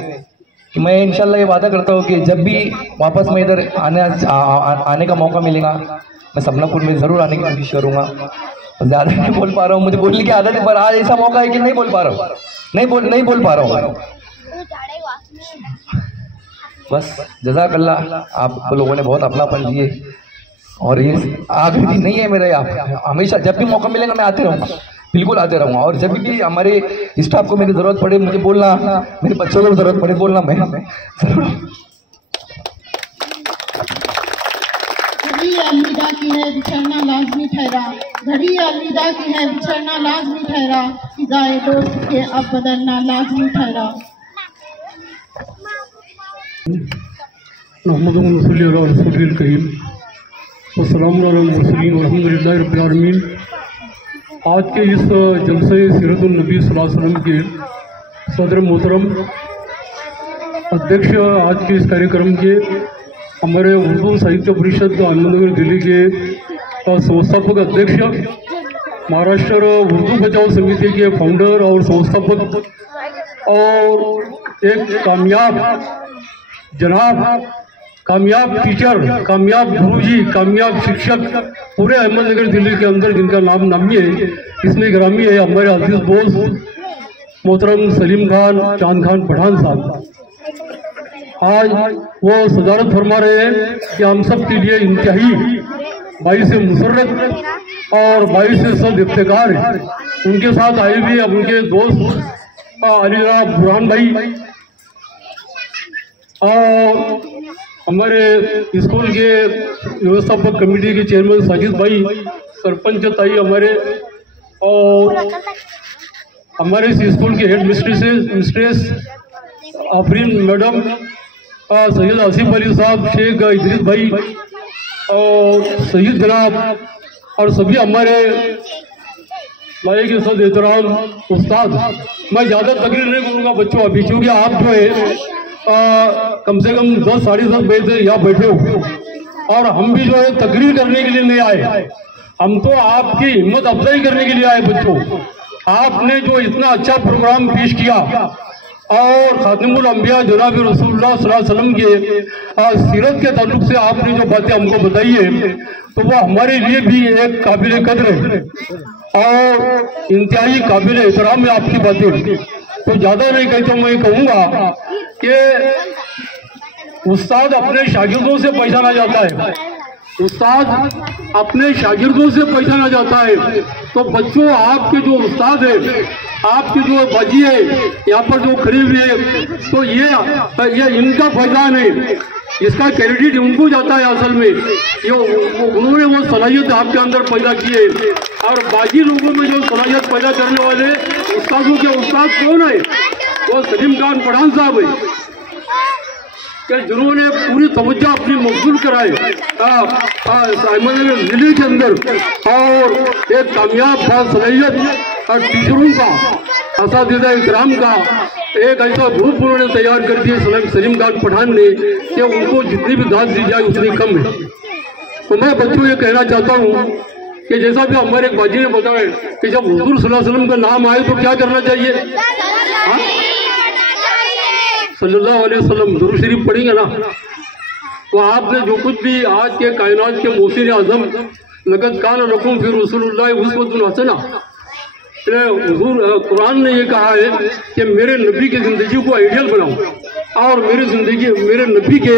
कि मैं इंशाल्लाह ये वादा करता हूँ कि जब भी वापस मैं इधर आने का मौका मिलेगा, मैं समनापुर में ज़रूर आने की कोशिश करूँगा. ज़्यादा नहीं बोल पा रहा हूँ, मुझे बोलने की आदत है, पर आज ऐसा मौका है कि नहीं बोल पा रहा हूँ, नहीं बोल पा रहा हूँ. बस जज़ाकल्लाह, आप लोगों ने बहुत अपनापन दिए. और ये आखिरी दिन नहीं है मेरा. यहाँ हमेशा जब भी मौका मिलेगा मैं आते रहूँगा, बिल्कुल आते रहूँगा. और जब भी हमारे स्टाफ को मेरी ज़रूरत पड़े मुझे बोलना, मेरे बच्चों को ज़रूरत पड़े बोलना, मैं ज़रूर. घड़ी अलविदा की है, बिछड़ना लाजमी ठहरा. घड़ी अलविदा की है, बिछड़ना लाजमी ठहरा. फिजाए दोस्त के अब बदलना लाजमी ठहरा. आज के इस जलसे सीरतुल नबी सल्लल्लाहु अलैहि वसल्लम के सदर मोहतरम अध्यक्ष, आज के इस कार्यक्रम के हमारे उर्दू साहित्य परिषद अहमदनगर जिले के और संस्थापक अध्यक्ष, महाराष्ट्र उर्दू बचाओ समिति के फाउंडर और संस्थापक, और एक कामयाब टीचर, कामयाब गुरुजी, कामयाब शिक्षक पूरे अहमदनगर जिले के अंदर जिनका नाम नामी है, इसमें ग्रामी है हमारे अजीज दोस्त मोहतरम सलीम खान चांद खान पठान साहब। आज वो सदारत फरमा रहे हैं कि हम सब के लिए इंतहाई बाई से मुसर्रत और बाई से सब इफ्तिकार है। उनके साथ आए भी अब उनके दोस्त अलीरा बुरहान भाई और हमारे स्कूल के व्यवस्थापक कमेटी के चेयरमैन साजिद भाई, सरपंच ताई हमारे, और हमारे इस स्कूल के head mistress Afreen madam, Syed Asif Ali साहब, शेख इदरीस भाई और सईद जनाब, और सभी हमारे भाई के साथ एहतराम उस्ताद। मैं ज़्यादा तकरीर नहीं करूँगा बच्चों अभी, क्योंकि आप जो है कम से कम 10 साढ़े 10 बजे से यहाँ बैठे हो, और हम भी जो है तकरीर करने के लिए नहीं आए, हम तो आपकी हिम्मत अफजाई करने के लिए आए। बच्चों, आपने जो इतना अच्छा प्रोग्राम पेश किया और खातिमुल अंबिया जनाब रसूलुल्लाह सल्लल्लाहु अलैहि वसल्लम के सीरत के ताल्लुक से आपने जो बातें हमको बताई है, तो वो हमारे लिए भी एक काबिल कदर है और इंतहाई काबिल एहतराम है आपकी बातें। तो ज़्यादा नहीं कहता, मैं कहूँगा कि उस्ताद अपने शागिर्दों से पहचाना जाता है, उस्ताद अपने शागिर्दों से पहचाना जाता है। तो बच्चों, आपके जो उस्ताद है, आपकी जो बाजी है यहाँ पर जो खड़ी हुई है, तो ये इनका फैजान है, इसका क्रेडिट उनको जाता है। असल में ये उन्होंने वो सलाहियत आपके अंदर पैदा की है, और बाकी लोगों में जो सलाहियत पैदा करने वाले उस्तादों के उस्ताद कौन है? वो सलीम खान पठान साहब है, कि जिन्होंने पूरी तवज्जो अपनी मबजूल कराए अहमदनगर जिले के अंदर, और एक कामयाब बासलाहियत और टीचरों का, असातिज़ा इकराम का एक ऐसा ग्रुप उन्होंने तैयार कर दिया सलीम खान पठान ने, कि उनको जितनी भी दाद दी जाए उतनी कम है। तो मैं बच्चों ये कहना चाहता हूँ कि जैसा भी हमारे एक बाजी ने बताया कि जब हुजूर सल्लल्लाहु अलैहि वसल्लम का नाम आए तो क्या करना चाहिए? सल्लल्लाहु अलैहि वसल्लम दुरूद शरीफ पढ़ेंगे ना, तो आपने जो कुछ भी आज के कायनात के मोहसिन आज़म लक़द कान लकुम फ़ी रसूलिल्लाहि उस्वतुन हसना, हुजूर कुरान ने ये कहा है कि मेरे नबी की ज़िंदगी को आइडियल बनाओ और मेरी ज़िंदगी, मेरे नबी के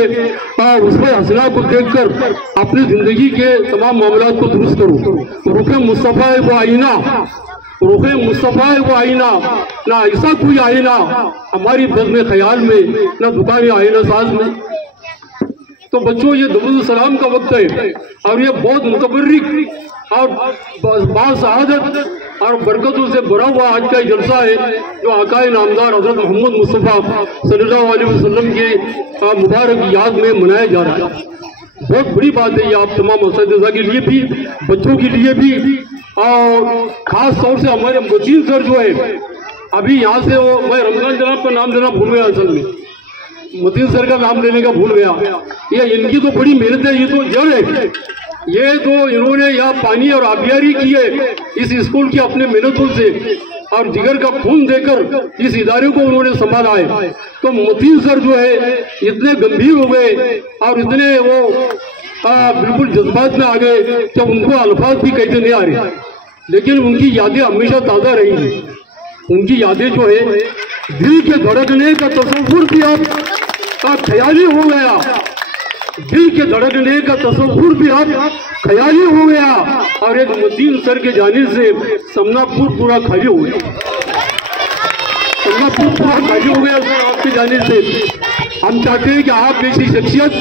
उसमें हसना को देखकर अपनी ज़िंदगी के तमाम मामलात को दुरुस्त करो। रुखे मुस्तफ़ा वो आईना, रुखे मुस्तफ़ा वो आईना, ना ऐसा कोई आईना हमारी बज़्म ख्याल में, ना दुकान आईना साज में। तो बच्चों, ये दुरूद सलाम का वक्त है, और ये बहुत मुतबर्रिक और बासआदत और बरकतों से भरा हुआ आज का जलसा है, जो आकाए नामदार हज़रत मोहम्मद मुस्तफ़ा सल्लल्लाहु अलैहि वसल्लम के मुबारक याद में मनाया जा रहा है। बहुत बड़ी बात है ये आप तमाम असातिज़ा के लिए भी, बच्चों के लिए भी, और ख़ास तौर से हमारे मतीन सर जो है, अभी यहाँ से वो, मैं रमज़ान जनाब का नाम लेना भूल गया, असल में मतीन सर का नाम लेने का भूल गया। ये इनकी तो बड़ी मेहनत है, ये तो जड़ है, ये तो इन्होंने यहाँ पानी और आबियारी की है इस स्कूल की अपने मेहनतों से, और जिगर का खून देकर इस इदारे को उन्होंने संभाला है। तो मतीन सर जो है इतने गंभीर हो गए और इतने वो बिल्कुल जज्बात में आ गए कि उनको अल्फाज भी कहते नहीं आ रहे, लेकिन उनकी यादें हमेशा ताज़ा रही हैं। उनकी यादें जो है, दिल के धड़कने का तसव्वुर भी आपका ख्याली हो गया, दिल के धड़कने का तसव्वुर भी आप ख्याली हो गया, और एक मतीन सर के जाने से समनापुर पूरा खाली हो गया, समनापुर पूरा खाली हो गया सर आपके जाने से। हम चाहते हैं कि आप जैसी शख्सियत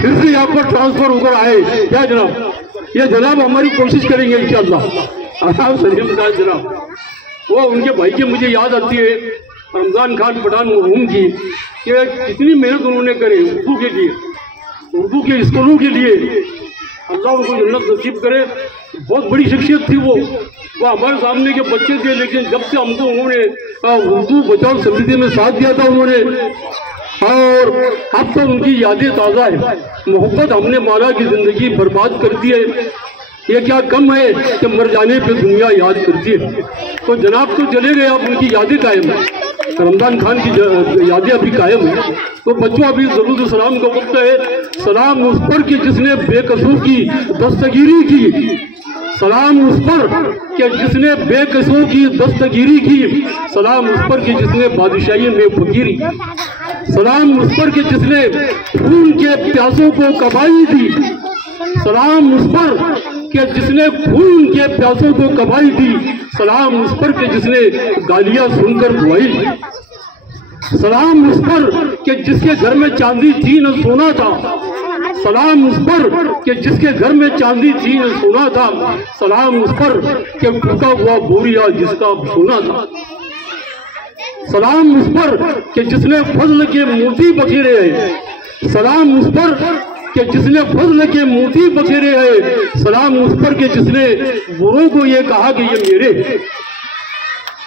फिर से यहाँ पर ट्रांसफर होकर आए। क्या जनाब? ये जनाब हमारी कोशिश करेंगे इंशाअल्लाह। सलीम खान जनाब, वो उनके भाई की मुझे याद आती है, रमज़ान खान पठान मरहूम की, कि कितनी मेहनत उन्होंने करी उर्दू के लिए, उर्दू के स्कूलों के लिए। अल्लाह उनको जन्नत नसीब करे। बहुत बड़ी शख्सियत थी वो हमारे सामने के बच्चे थे, लेकिन जब से हमको उन्होंने उर्दू बचाओ समिति में साथ दिया था उन्होंने, और अब तो उनकी यादें ताज़ा है। मोहब्बत हमने माला की ज़िंदगी बर्बाद कर दी है, ये क्या कम है कि मर जाने पे दुनिया याद करती है। तो जनाब तो चले गए, अब उनकी यादें कायम है, रमजान खान की यादें अभी कायम है। तो बच्चों अभी दरूद सलाम का वक्त है। सलाम उस पर कि जिसने बेकसों की दस्तगीरी की, सलाम उस पर कि जिसने बेकसों की दस्तगीरी की, सलाम उस पर कि जिसने बादशाही में फकीरी, सलाम उस पर कि जिसने खून के प्यासों को कबाई दी, सलाम उस पर कि जिसने खून के प्यासों को कबाई दी, सलाम उस पर कि जिसने गालियां सुनकर दुआई, सलाम उस पर कि जिसके घर में चांदी थी न सोना था, सलाम उस पर कि जिसके घर में चांदी थी न सोना था, सलाम उस पर कि टूटा हुआ बोरिया जिसका सोना था, सलाम उस पर कि जिसने फजल के मोती बखेरे हैं, सलाम उस पर कि जिसने फजल के मोती बखेरे हैं, सलाम उस पर कि जिसने बुरों को ये कहा कि ये मेरे।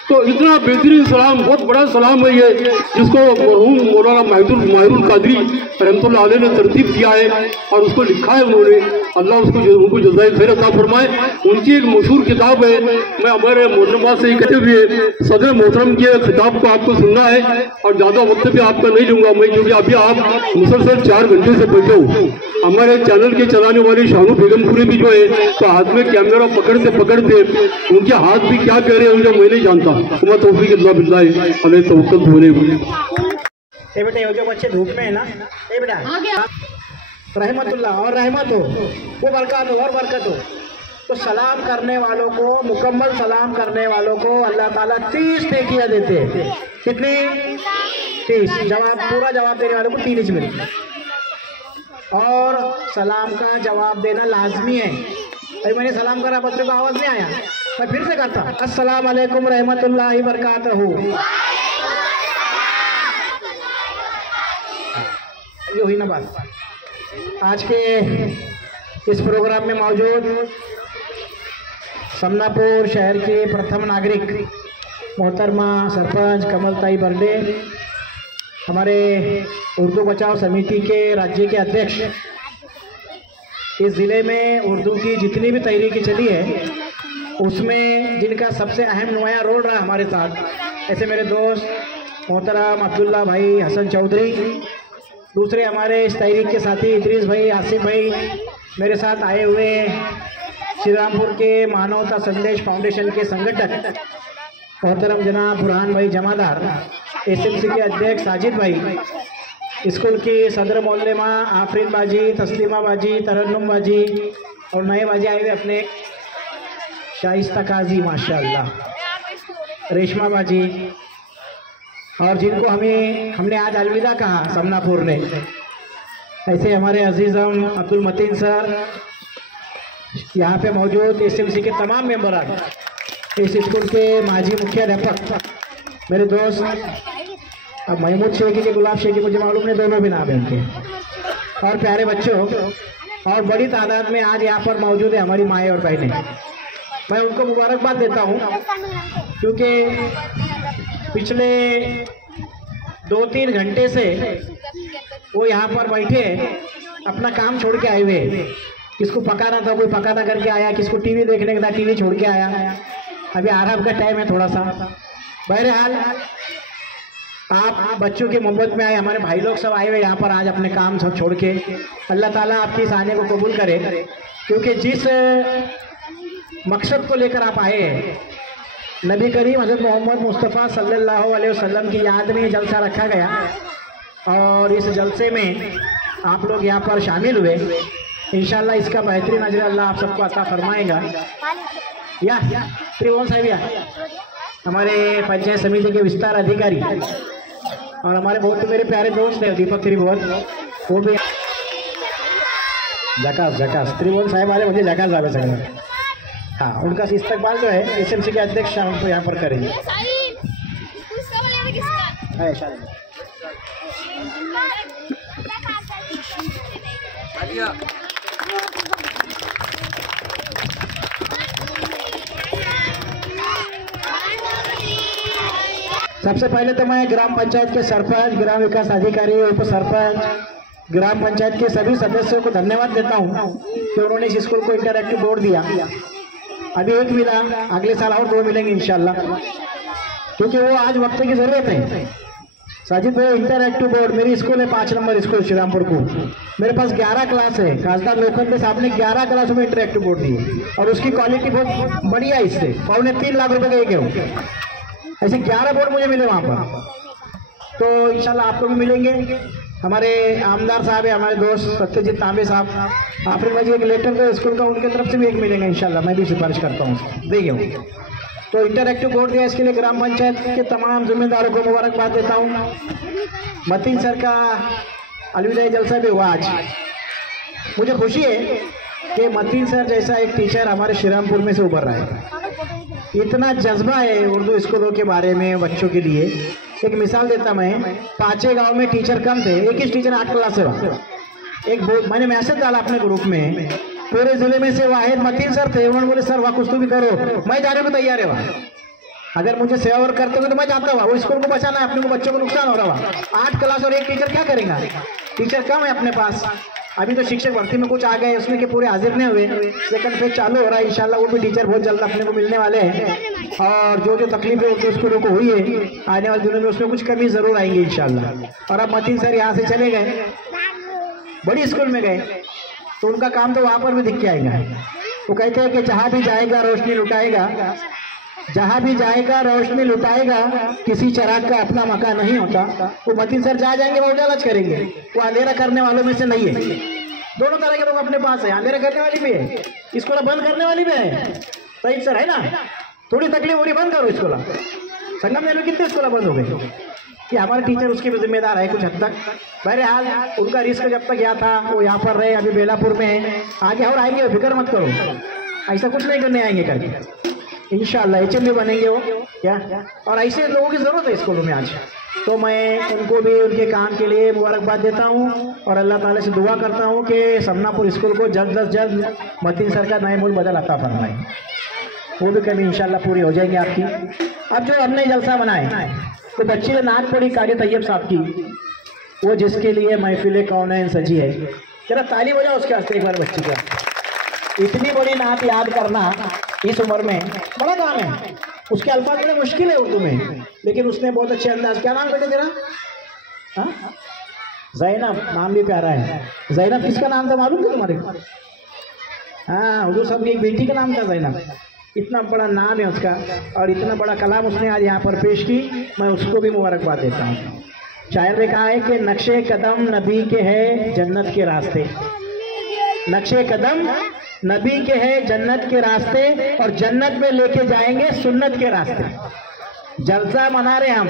तो इतना बेहतरीन सलाम, बहुत बड़ा सलाम है ये, जिसको मरहूम मौलाना माहिरुल कादरी रहमतुल्लाह अलैह ने तरतीब किया है और उसको लिखा है उन्होंने। अल्लाह उनको जज़ाए खैर अता फरमाए। उनकी एक मशहूर किताब है, मैं हमारे मोहतरमा से कहते हुए सदर मोहतरम के खिताब को आपको सुनना है और ज़्यादा वक्त भी आपका नहीं लूँगा मैं, क्योंकि अभी आप मुसलसल 4 घंटे से बैठे हो। हमारे चैनल के चलाने वाली शानू बेगमपुरी भी जो है तो हाथ में कैमरा पकड़ते पकड़ते उनके हाथ भी क्या कह रहे हैं मैं नहीं जानता। मैं तौफीक अल्लाह बिल्लाह अलैहि तवक्कल होने ए बेटा, ये जो बच्चे धूप में है ना, ए बेटा रहमतुल्लाह और रहमत हो, वो बरकत हो और बरकत हो। तो सलाम करने वालों को, मुकम्मल सलाम करने वालों को अल्लाह ताला 30 नेकियां देते हैं। कितनी? 30। जवाब, पूरा जवाब देने वालों को 3 मिनट, और सलाम का जवाब देना लाजमी है। अभी मैंने सलाम करा, बच्चों को आवाज़ नहीं आया, मैं फिर से करता, अस्सलाम वालेकुम रहमतुल्लाहि बरकातहू। ये हुई ना बात। आज के इस प्रोग्राम में मौजूद समनापुर शहर के प्रथम नागरिक मोहतरमा सरपंच कमलताई बर्डे, हमारे उर्दू बचाओ समिति के राज्य के अध्यक्ष, इस ज़िले में उर्दू की जितनी भी तहरीकी चली है उसमें जिनका सबसे अहम नुमाया रोल रहा हमारे साथ, ऐसे मेरे दोस्त मोहतरम अब्दुल्ला भाई हसन चौधरी, दूसरे हमारे इस तहरीक के साथी इदरीस भाई, आसिफ भाई, मेरे साथ आए हुए श्रीरामपुर के मानवता संदेश फाउंडेशन के संगठक मोहतरम जनाब बुरहान भाई जमादार, एसएमसी के अध्यक्ष साजिद भाई, स्कूल की सदर मोहल्ले माँ आफरीन बाजी, तस्लीमा बाजी, तरन्नुम बाजी और नए बाजी आए हुए अपने शाइस्ता काजी माशाअल्लाह, रेशमा बाजी, और जिनको हमने आज अलविदा कहा समनापुर ने, ऐसे हमारे अजीज़म अब्दुल मतीन सर, यहाँ पे मौजूद एसएमसी के तमाम मेंबरान, इस स्कूल के माजी मुख्याध्यापक मेरे दोस्त अब महमूद शेखी के गुलाब शेखी, मुझे मालूम नहीं दोनों भी नाम है उनके, और प्यारे बच्चों, और बड़ी तादाद में आज यहाँ पर मौजूद है हमारी माएँ और बहनें। मैं उनको मुबारकबाद देता हूँ क्योंकि पिछले 2-3 घंटे से वो यहाँ पर बैठे अपना काम छोड़ के आए हुए, किसको पकाना था कोई पकाना करके आया, किसको टीवी देखने का था टीवी छोड़ के आया, अभी आराम का टाइम है थोड़ा सा। बहरहाल आप बच्चों की मोहब्बत में आए, हमारे भाई लोग सब आए हुए यहाँ पर आज अपने काम सब छोड़ के। अल्लाह ताला आपकी इस आने को कबूल करे, क्योंकि जिस मकसद को लेकर आप आए हैं, नबी करीम हज़रत मोहम्मद मुस्तफ़ा सल्लल्लाहु अलैहि वसल्लम की याद में जलसा रखा गया और इस जलसे में आप लोग यहाँ पर शामिल हुए। इंशाल्लाह इसका बेहतरीन अजर अल्लाह आप सबको अता फरमाएगा। या त्रिभुवन साहब, या हमारे पंचायत समिति के विस्तार अधिकारी और हमारे बहुत मेरे प्यारे दोस्त हैं दीपक त्रिभुवन, वो भी जकास त्रिभुवन साहब आ रहे, मुझे जकास आ सकें। हाँ, उनका इस्तकबाल जो है एसएमसी के अध्यक्ष हमको यहाँ पर करेंगे। सबसे पहले तो मैं ग्राम पंचायत के सरपंच, ग्राम विकास अधिकारी, उप सरपंच ग्राम पंचायत के सभी सदस्यों को धन्यवाद देता हूँ कि उन्होंने इस स्कूल को इंटरैक्टिव बोर्ड दिया। अभी एक मिला, अगले साल और 2 मिलेंगे इंशाल्लाह, क्योंकि वो आज वक्त की ज़रूरत है। साजिद भाई, इंटरैक्टिव बोर्ड, मेरी स्कूल है 5 नंबर स्कूल श्रीरामपुर को, मेरे पास 11 क्लास है। खासदार लोखंडे साहब ने 11 क्लासों में इंटरैक्टिव बोर्ड दिए और उसकी क्वालिटी बहुत बढ़िया है। इससे 3.25 लाख रुपए का एक है। ऐसे 11 बोर्ड मुझे मिले वहाँ पर, तो इंशाल्लाह आपको भी मिलेंगे। हमारे आमदार साहब है, हमारे दोस्त सत्यजीत तांबे साहब, आफरीन भाई एक लेटर का स्कूल का, उनके तरफ से भी एक मिलेगा इंशाल्लाह, मैं भी सिफारिश करता हूँ, देखिए। तो इंटरैक्टिव बोर्ड दिया, इसके लिए ग्राम पंचायत के तमाम जिम्मेदारों को मुबारकबाद देता हूँ। मतीन सर का अलविदाई जलसा भी हुआ आज। मुझे खुशी है कि मतीन सर जैसा एक टीचर हमारे श्रीरामपुर में से उभर रहा है। इतना जज्बा है उर्दू स्कूलों के बारे में बच्चों के लिए। एक मिसाल देता मैं, 5 गांव में टीचर कम थे, एक ही टीचर 8 क्लास से रहा। मैंने मैसेज डाला अपने ग्रुप में, पूरे जिले में से वाहिद मतीन सर थे। उन्होंने बोले सर वहाँ कुछ तो भी करो, मैं जाने को तैयार है वहाँ। अगर मुझे सेवा वर्क करते हुए तो मैं जाता हुआ, वो स्कूल को बचाना है, अपने को बच्चों को नुकसान हो रहा है। 8 क्लास और एक टीचर क्या करेगा? टीचर कम है अपने पास। अभी तो शिक्षक भर्ती में कुछ आ गए, उसमें के पूरे हाजिर नहीं हुए। सेकंड फेज चालू हो रहा है, इंशाल्लाह वो भी टीचर बहुत जल्द अपने को मिलने वाले हैं। और जो जो तकलीफें उर्दू स्कूलों को हुई है आने वाले दिनों में, उसमें कुछ कमी जरूर आएंगी इंशाल्लाह। और अब मतीन सर यहाँ से चले गए, बड़ी स्कूल में गए, तो उनका काम तो वहाँ पर भी दिख के आएगा। वो कहते हैं कि जहाँ भी जाएगा रोशनी लुटाएगा, जहाँ भी जाएगा रोशनी लुटाएगा, किसी चिराग का अपना मकान नहीं होता। वो मतीन सर जहाँ जाएंगे वो उजालाच करेंगे, वो अंधेरा करने वालों में से नहीं है। दोनों तरह के लोग अपने पास है, अंधेरा करने वाली भी है, स्कूल बंद करने वाली भी है। सही सर है ना, थोड़ी तकलीफ हो रही, बंद करो स्कूल। संगम में कितने स्कूल बंद हो गए कि हमारे टीचर उसके भी जिम्मेदार है कुछ हद तक। बहरहाल उनका रिस्क जब तक गया था वो यहाँ पर रहे, अभी बेलापुर में है, आगे और आएंगे, फिक्र मत करो, ऐसा कुछ नहीं करने आएंगे करके इंशाल्लाह। HM भी बनेंगे वो क्या, और ऐसे लोगों की ज़रूरत है स्कूलों में आज। तो मैं उनको भी उनके काम के लिए मुबारकबाद देता हूँ और अल्लाह ताला से दुआ करता हूँ कि समनापुर स्कूल को जल्द से जल्द मतीन सर का नए मूल बदल अता फरमाए। वो भी कभी इंशाल्लाह पूरी हो जाएंगी आपकी। अब जो हमने जलसा बनाए तो बच्ची ने नात पढ़ी काजी तैयब साहब की, वो जिसके लिए महफिल कौनैन सजी है। जरा ताली बजाओ उसके वास्ते एक बार बच्ची का। इतनी बड़ी नात याद करना इस उम्र में बड़ा काम है। उसके अल्फाज बड़े मुश्किल है उर्दू में, लेकिन उसने बहुत अच्छे अंदाज। क्या नाम बेटे तेरा? जैनब, नाम भी प्यारा है। जैनब किसका नाम था मालूम है तुम्हारे? हाँ, हुजूर साहब की एक बेटी का नाम था जैनब। इतना बड़ा नाम है उसका और इतना बड़ा कलाम उसने आज यहाँ पर पेश की, मैं उसको भी मुबारकबाद देता हूँ। शायर ने कहा है कि नक्शे कदम नबी के है जन्नत के रास्ते, नक्शे कदम नबी के है जन्नत के रास्ते, और जन्नत में लेके जाएंगे सुन्नत के रास्ते। जलसा मना रहे हम,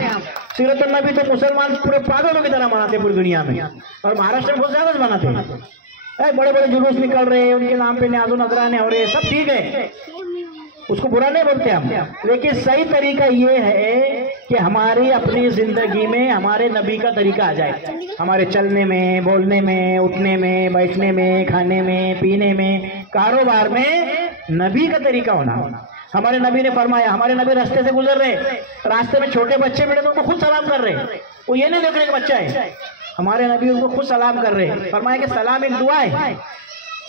सीरत नबी तो मुसलमान पूरे पागलों की तरह मनाते पूरी दुनिया में, और महाराष्ट्र में बहुत ज्यादा मनाते। बड़े बड़े जुलूस निकल रहे हैं, उनके नाम पे न्याज़ो नजराने हो रहे, सब ठीक है, उसको बुरा नहीं बोलते हम, लेकिन सही तरीका ये है कि हमारी अपनी जिंदगी में हमारे नबी का तरीका आ जाए। हमारे चलने में, बोलने में, उठने में, बैठने में, खाने में, पीने में, कारोबार में नबी का तरीका होना। हमारे नबी ने फरमाया, हमारे नबी रास्ते से गुजर रहे, रास्ते में छोटे बच्चे मिले तो उनको खुद सलाम कर रहे, वो ये नहीं देख रहे कि बच्चा है, हमारे नबी उनको खुद सलाम कर रहे। फरमाया कि सलाम एक दुआ है,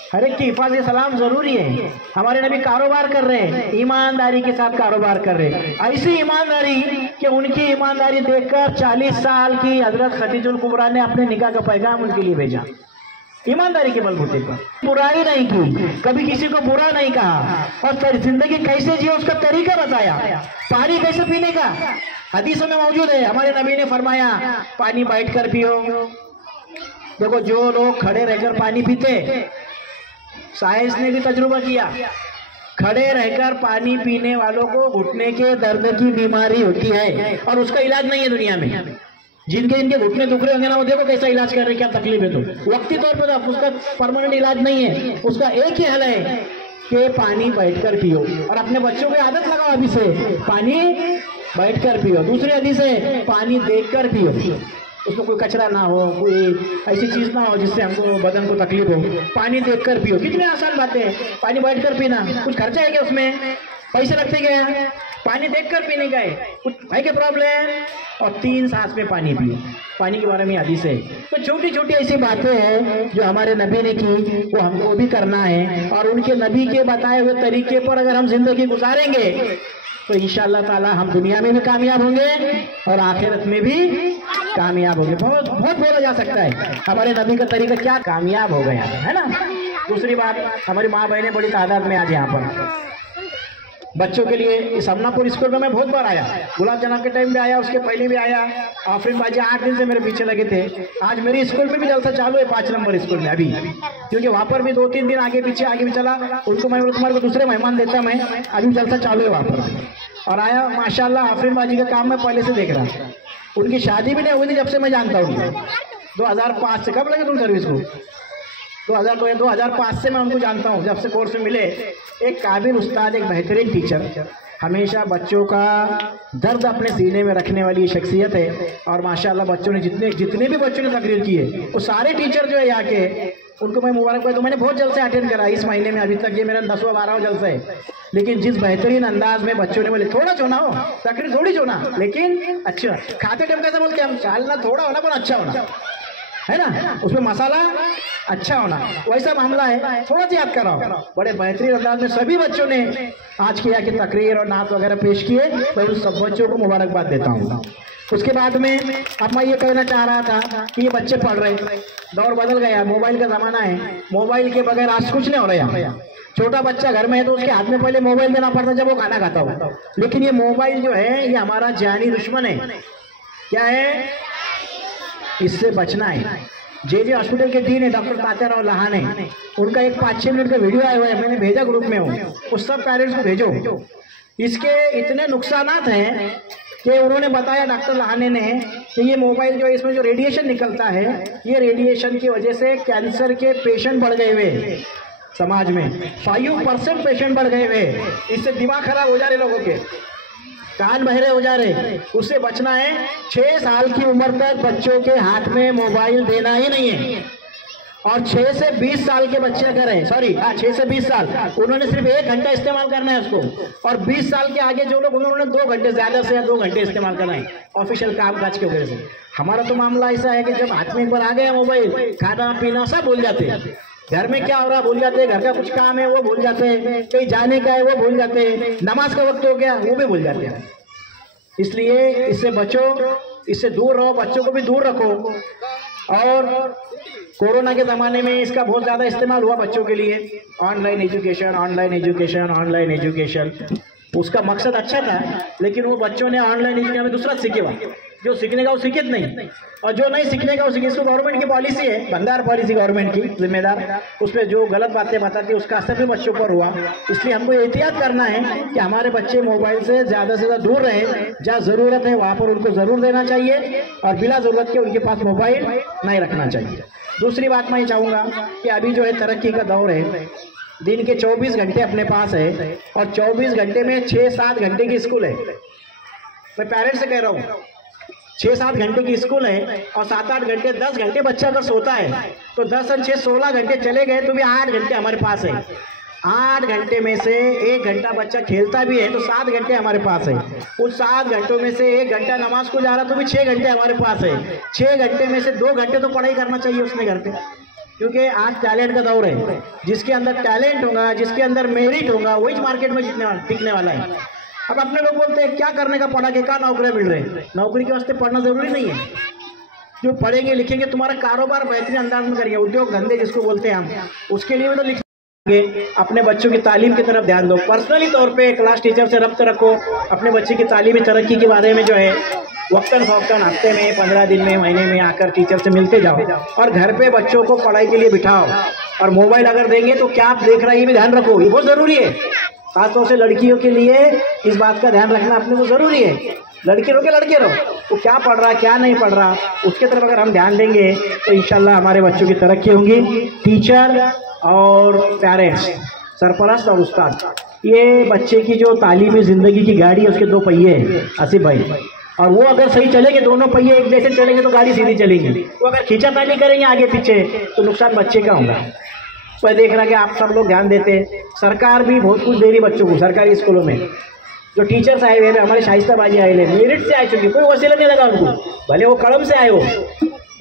हर एक की हिफाजत सलाम जरूरी है। हमारे नबी कारोबार कर रहे हैं, ईमानदारी के साथ कारोबार कर रहे हैं, ऐसी ईमानदारी कि उनकी ईमानदारी देखकर 40 साल की हजरत खदीजुल कुबरा ने अपने निकाह का पैगाम उनके लिए भेजा। ईमानदारी के बलबूते पर बुराई नहीं की, कभी किसी को बुरा नहीं कहा, और जिंदगी कैसे जिए उसका तरीका बताया। पानी कैसे पीने का हदीसों में मौजूद है। हमारे नबी ने फरमाया पानी बैठकर पियो। देखो जो लोग खड़े रहकर पानी पीते, साइंस ने भी तजुर्बा किया, खड़े रहकर पानी पीने वालों को घुटने के दर्द की बीमारी होती है और उसका इलाज नहीं है दुनिया में। जिनके घुटने दुख रहे होंगे ना, वो देखो कैसा इलाज कर रहे, क्या तकलीफ है, तो वक्ती तौर पर तो उसका परमानेंट इलाज नहीं है। उसका एक ही हल है कि पानी बैठकर पियो, और अपने बच्चों को आदत लगाओ अभी से, पानी बैठकर पियो। दूसरी हदीस है पानी देखकर पियो, उसमें कोई कचरा ना हो, कोई ऐसी चीज ना हो जिससे हमको बदन को तकलीफ हो। पानी देखकर पियो, कितनी आसान बातें हैं। पानी बैठकर पीना, कुछ खर्चा है क्या उसमें? पैसे लगते क्या? पानी देखकर पीने गए, कुछ भाई के प्रॉब्लम, और 3 सांस में पानी पिए। पानी के बारे में हदीस है। तो छोटी छोटी ऐसी बातें हैं जो हमारे नबी ने की, वो हमको भी करना है। और उनके नबी के बताए हुए तरीके पर अगर हम जिंदगी गुजारेंगे तो इंशाअल्लाह ताला हम दुनिया में भी कामयाब होंगे और आखिरत में भी कामयाब होंगे। बहुत बहुत बोला जा सकता है हमारे नबी का तरीका क्या कामयाब हो गया है ना। दूसरी बात, हमारी माँ बहनें बड़ी तादाद में आज यहाँ पर बच्चों के लिए इस समनापुर स्कूल में मैं बहुत बार आया, गुलाब जनाब के टाइम भी आया, उसके पहले भी आया। आफरीन बाजी 8 दिन से मेरे पीछे लगे थे। आज मेरी स्कूल में भी जलसा चालू है 5 नंबर स्कूल में अभी, क्योंकि वहाँ पर भी 2-3 दिन आगे भी चला। उनको मैं तुम्हारे को दूसरे मेहमान देता मैं, अभी जलसा चालू है वहाँ पर। और आया माशाल्लाह, आफरीन बाजी का काम मैं पहले से देख रहा था। उनकी शादी भी नहीं हुई थी जब से मैं जानता हूँ, 2005 से। कब लगे तुम सर्विस को? 2005 से मैं उनको जानता हूँ, जब से कोर्स में मिले। एक काबिल उस्ताद, एक बेहतरीन टीचर, हमेशा बच्चों का दर्द अपने सीने में रखने वाली शख्सियत है। और माशाल्लाह बच्चों ने जितने भी बच्चों ने तकरीर की है, वो सारे टीचर जो है यहाँ के, उनको मैं मुबारकबाद। तो मैंने बहुत जलसे अटेंड करा इस महीने में, अभी तक ये मेरा 10वां-12वां जलसा है। लेकिन जिस बेहतरीन अंदाज में बच्चों ने बोले, थोड़ा चुना हो तकरीर, थोड़ी चुना, लेकिन अच्छा खाते टाइम कैसे बोलते हम, चालना थोड़ा होना पर अच्छा होना है ना, उसमें मसाला अच्छा होना, वैसा मामला है। थोड़ा सा याद कराओ। बड़े बेहतरीन अंदाज में सभी बच्चों ने आज की यहाँ की तकरीर और नात वगैरह पेश किए, तो उन सब बच्चों को मुबारकबाद देता हूँ। उसके बाद में अब मैं ये कहना चाह रहा था कि ये बच्चे पढ़ रहे, दौर बदल गया, मोबाइल का ज़माना है। मोबाइल के बगैर आज कुछ नहीं हो रहा। छोटा बच्चा घर में है तो उसके हाथ में पहले मोबाइल देना पड़ता जब वो खाना खाता हो। लेकिन ये मोबाइल जो है ये हमारा जानी दुश्मन है। क्या है? इससे बचना है। जे हॉस्पिटल के डीन है डॉक्टर तात्याराव लहाने, उनका एक 5-6 मिनट का वीडियो आया हुआ है, मैंने भेजा ग्रुप में हूँ, उस सब पेरेंट्स को भेजो। इसके इतने नुकसानात हैं कि उन्होंने बताया डॉक्टर लहाने ने कि ये मोबाइल जो इसमें जो रेडिएशन निकलता है, ये रेडिएशन की वजह से कैंसर के पेशेंट बढ़ गए हुए समाज में, 5% पेशेंट बढ़ गए हुए। इससे दिमाग खराब हो जा रहे लोगों के, कान बहरे हो जा रहे। उससे बचना है। 6 साल की उम्र तक बच्चों के हाथ में मोबाइल देना ही नहीं है। और 6 से 20 साल के बच्चे अगर हैं, 6 से 20 साल, उन्होंने सिर्फ 1 घंटा इस्तेमाल करना है उसको। और 20 साल के आगे जो लोग, उन्होंने 2 घंटे, ज़्यादा से 2 घंटे इस्तेमाल करना है ऑफिशियल काम काज की वजह से। हमारा तो मामला ऐसा है कि जब हाथ में एक बार आ गया मोबाइल, खाना पीना सब भूल जाते हैं। घर में क्या हो रहा भूल जाते हैं, घर का कुछ काम है वो भूल जाते हैं, कहीं जाने का है वो भूल जाते हैं, नमाज का वक्त हो गया वो भी भूल जाते हैं। इसलिए इससे बचो, इससे दूर रहो, बच्चों को भी दूर रखो। और कोरोना के ज़माने में इसका बहुत ज़्यादा इस्तेमाल हुआ बच्चों के लिए, ऑनलाइन एजुकेशन। उसका मकसद अच्छा था, लेकिन वो बच्चों ने ऑनलाइन एजुकेशन में दूसरा सीखे हुआ, जो सीखने का वो सीखे नहीं, और जो नहीं सीखने का वो सीखे। इसको गवर्नमेंट की पॉलिसी है, भंडार पॉलिसी गवर्नमेंट की, जिम्मेदार, उस पर जो गलत बातें बताती है उसका असर भी बच्चों पर हुआ। इसलिए हमको एहतियात करना है कि हमारे बच्चे मोबाइल से ज़्यादा दूर रहें। जहाँ ज़रूरत है वहाँ पर उनको ज़रूर देना चाहिए, और बिला ज़रूरत के उनके पास मोबाइल नहीं रखना चाहिए। दूसरी बात मैं चाहूँगा कि अभी जो है तरक्की का दौर है, दिन के 24 घंटे अपने पास है, और 24 घंटे में 6-7 घंटे की स्कूल है। मैं पेरेंट्स से कह रहा हूँ, 6-7 घंटे की स्कूल है, और 7-8 घंटे, 10 घंटे बच्चा अगर सोता है तो 10 और 6 16 घंटे चले गए, तो भी 8 घंटे हमारे पास है। 8 घंटे में से 1 घंटा बच्चा खेलता भी है तो 7 घंटे हमारे पास है। उस 7 घंटों में से 1 घंटा नमाज को जा रहा तो भी 6 घंटे हमारे पास है। 6 घंटे में से 2 घंटे तो पढ़ाई करना चाहिए उसने घर पे, क्योंकि आज टैलेंट का दौर है। जिसके अंदर टैलेंट होगा, जिसके अंदर मेरिट होगा, वही मार्केट में टिकने वाला है। अब अपने लोग बोलते हैं क्या करने का, पढ़ा के क्या नौकरियाँ मिल रही है। नौकरी के वास्ते पढ़ना जरूरी नहीं है। जो पढ़ेंगे लिखेंगे, तुम्हारा कारोबार बेहतरीन अंदाज में करेंगे, उद्योग धंधे जिसको बोलते हैं हम, उसके लिए भी तो लिखेंगे। अपने बच्चों की तालीम की तरफ ध्यान दो। पर्सनली तौर पे क्लास टीचर से रब्त रखो, अपने बच्चे की तालीमी तरक्की के बारे में जो है वक्तन फौक्तन हफ्ते में, 15 दिन में, महीने में आकर टीचर से मिलते जाओ, और घर पे बच्चों को पढ़ाई के लिए बिठाओ। और मोबाइल अगर देंगे तो क्या आप देख रहा है ये भी ध्यान रखो, ये बहुत ज़रूरी है। खासतौर से लड़कियों के लिए इस बात का ध्यान रखना अपने को ज़रूरी है। लड़के रहो, वो क्या पढ़ रहा क्या नहीं पढ़ रहा, उसके तरफ अगर हम ध्यान देंगे तो इंशाल्लाह हमारे बच्चों की तरक्की होगी। टीचर और पेरेंट्स, सरपरस्त और उस्ताद, ये बच्चे की जो तालीमी ज़िंदगी की गाड़ी है उसके 2 पहिए हैं आसिफ भाई, और वो अगर सही चलेंगे, दोनों पहिए एक जैसे चलेंगे तो गाड़ी सीधी चलेगी। वो अगर खींचातानी करेंगे आगे पीछे तो नुकसान बच्चे का होगा। मैं देख रहा कि आप सब लोग ध्यान देते, सरकार भी बहुत कुछ दे रही बच्चों को सरकारी स्कूलों में। जो टीचर्स आए हुए हैं, हमारे शाइस्ता बाजी आए हैं, मेरिट से आए चुके, कोई वसीला नहीं लगा उनको, भले वो कड़म से आए हो,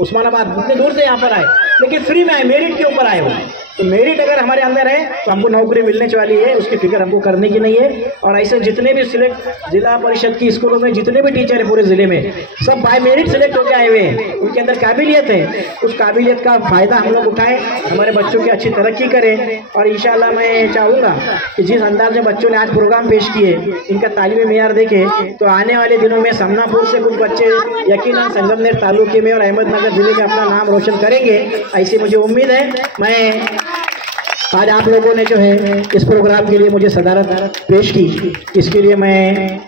उस्मानाबाद इतने दूर से यहाँ पर आए, लेकिन फ्री में आए, मेरिट के ऊपर आए हो। तो मेरिट अगर हमारे अंदर है तो हमको नौकरी मिलने वाली है, उसकी फिक्र हमको करने की नहीं है। और ऐसे जितने भी सिलेक्ट जिला परिषद की स्कूलों में जितने भी टीचर हैं पूरे ज़िले में, सब बाय मेरिट सिलेक्ट होकर आए हुए हैं, उनके अंदर काबिलियत है, उस काबिलियत का फ़ायदा हम लोग उठाएं, हमारे बच्चों की अच्छी तरक्की करें। और इंशाल्लाह मैं चाहूँगा कि जिस अंदाज में बच्चों ने आज प्रोग्राम पेश किए, इनका तालीमी मेयार देखे तो आने वाले दिनों में समनापुर से कुछ बच्चे यकीनन संगमनेर तालुके में और अहमदनगर ज़िले में अपना नाम रोशन करेंगे, ऐसी मुझे उम्मीद है। मैं आज आप लोगों ने जो है इस प्रोग्राम के लिए मुझे सदारत पेश की, इसके लिए मैं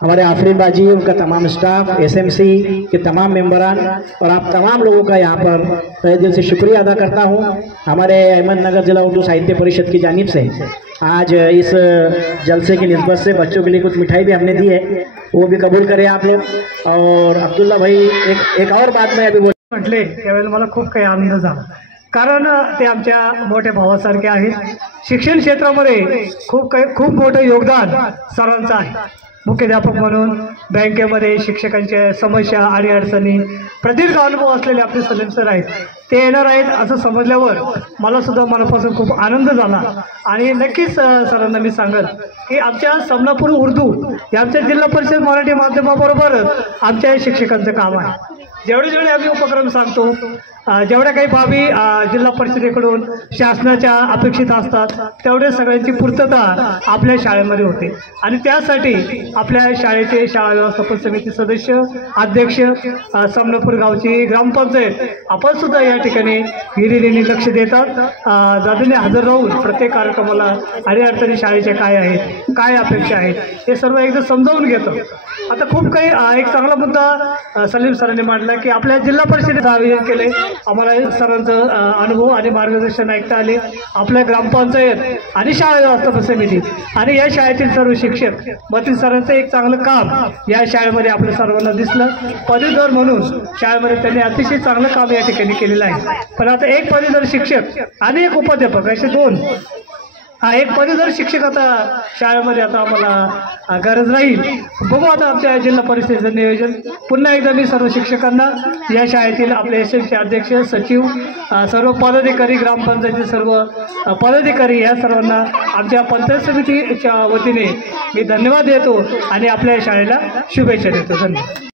हमारे आफरीन बाजी, उनका तमाम स्टाफ, एसएमसी के तमाम मेंबरान और आप तमाम लोगों का यहाँ पर तहे दिल से शुक्रिया अदा करता हूँ। हमारे अहमदनगर जिला उर्दू साहित्य परिषद की जानिब से आज इस जलसे की निस्बत से बच्चों के लिए कुछ मिठाई भी हमने दी है, वो भी कबूल करें आप लोग। और अब्दुल्ला भाई एक और बात मैं अभी म्हटले त्यावेळेला मला खूप काही आनंद झाला, कारण ते आमच्या मोठ्या भावासारखे आहेत। शिक्षण क्षेत्रामध्ये खूप मोठं योगदान सरांचं आहे। मुख्याध्यापक म्हणून बँकेमध्ये शिक्षकांच्या समस्या आणि अडचणी प्रदीर्घ अनुभव असलेले आपले सलीम सर आहेत, ते येणार आहेत असं समजल्यावर मला सुद्धा मनापासून खूप आनंद झाला। आणि नक्कीच सरांना मी सांगेल की आमच्या समनापूर उर्दू या आमच्या जिल्हा परिषद मराठी माध्यमाबरोबरच आमच्या शिक्षकांचं काम आहे। जेवढे आम्ही उपक्रम सांगतो, जेवढ्या काही बाबी जिल्हा परिषदेकडून शासनाच्या अपेक्षित असतात, तेवढे सगळ्यांची पूर्तता आपल्या शाळेमध्ये होते। आणि त्यासाठी आपल्या शाळेचे शाळा व्यवस्थापन समिती सदस्य, अध्यक्ष, समनापूर गावची ग्रामपंचायत आपण सुद्धा या ठिकाणी हिरिरीने लक्ष देतात, जादूने हजर राहून प्रत्येक कार्यक्रमाला अडीअडचणी शाळेच्या काय आहेत, काय अपेक्षा आहेत, हे सर्व एकदा समजावून घेतो। आता खूप काही एक चांगला मुद्दा सलीम सरांनी मांडला की आपल्या जिल्हा परिषदेचं आयोजन केले, आम्हाला सरांचं अनुभव आणि मार्गदर्शन ऐकता आले। आपल्या ग्रामपंचायत आणि शाळा व्यवस्थापन समिती आणि या शाळेतील सर्व शिक्षक मतीन सरांचं एक चांगलं काम या शाळेमध्ये आपल्या सर्वांना दिसलं। पदवीधर म्हणून शाळेमध्ये त्यांनी अतिशय चांगलं काम या ठिकाणी केलेलं आहे। पण आता एक पदवीधर शिक्षक आणि एक उपाध्यापक असे दोन, एक पदवीधर शिक्षक आता शाळेमध्ये आता आम्हाला गरज राहील। बघू आता आमच्या जिल्हा परिषदेचं नियोजन। पुन्हा एकदा मी सर्व शिक्षकांना, या शाळेतील आपले एसएमसी अध्यक्ष, सचिव, सर्व पदाधिकारी, ग्रामपंचायतीचे सर्व पदाधिकारी या सर्वांना आमच्या पंचायत समितीच्या वतीने मी धन्यवाद देतो आणि आपल्या शाळेला शुभेच्छा देतो। धन्यवाद।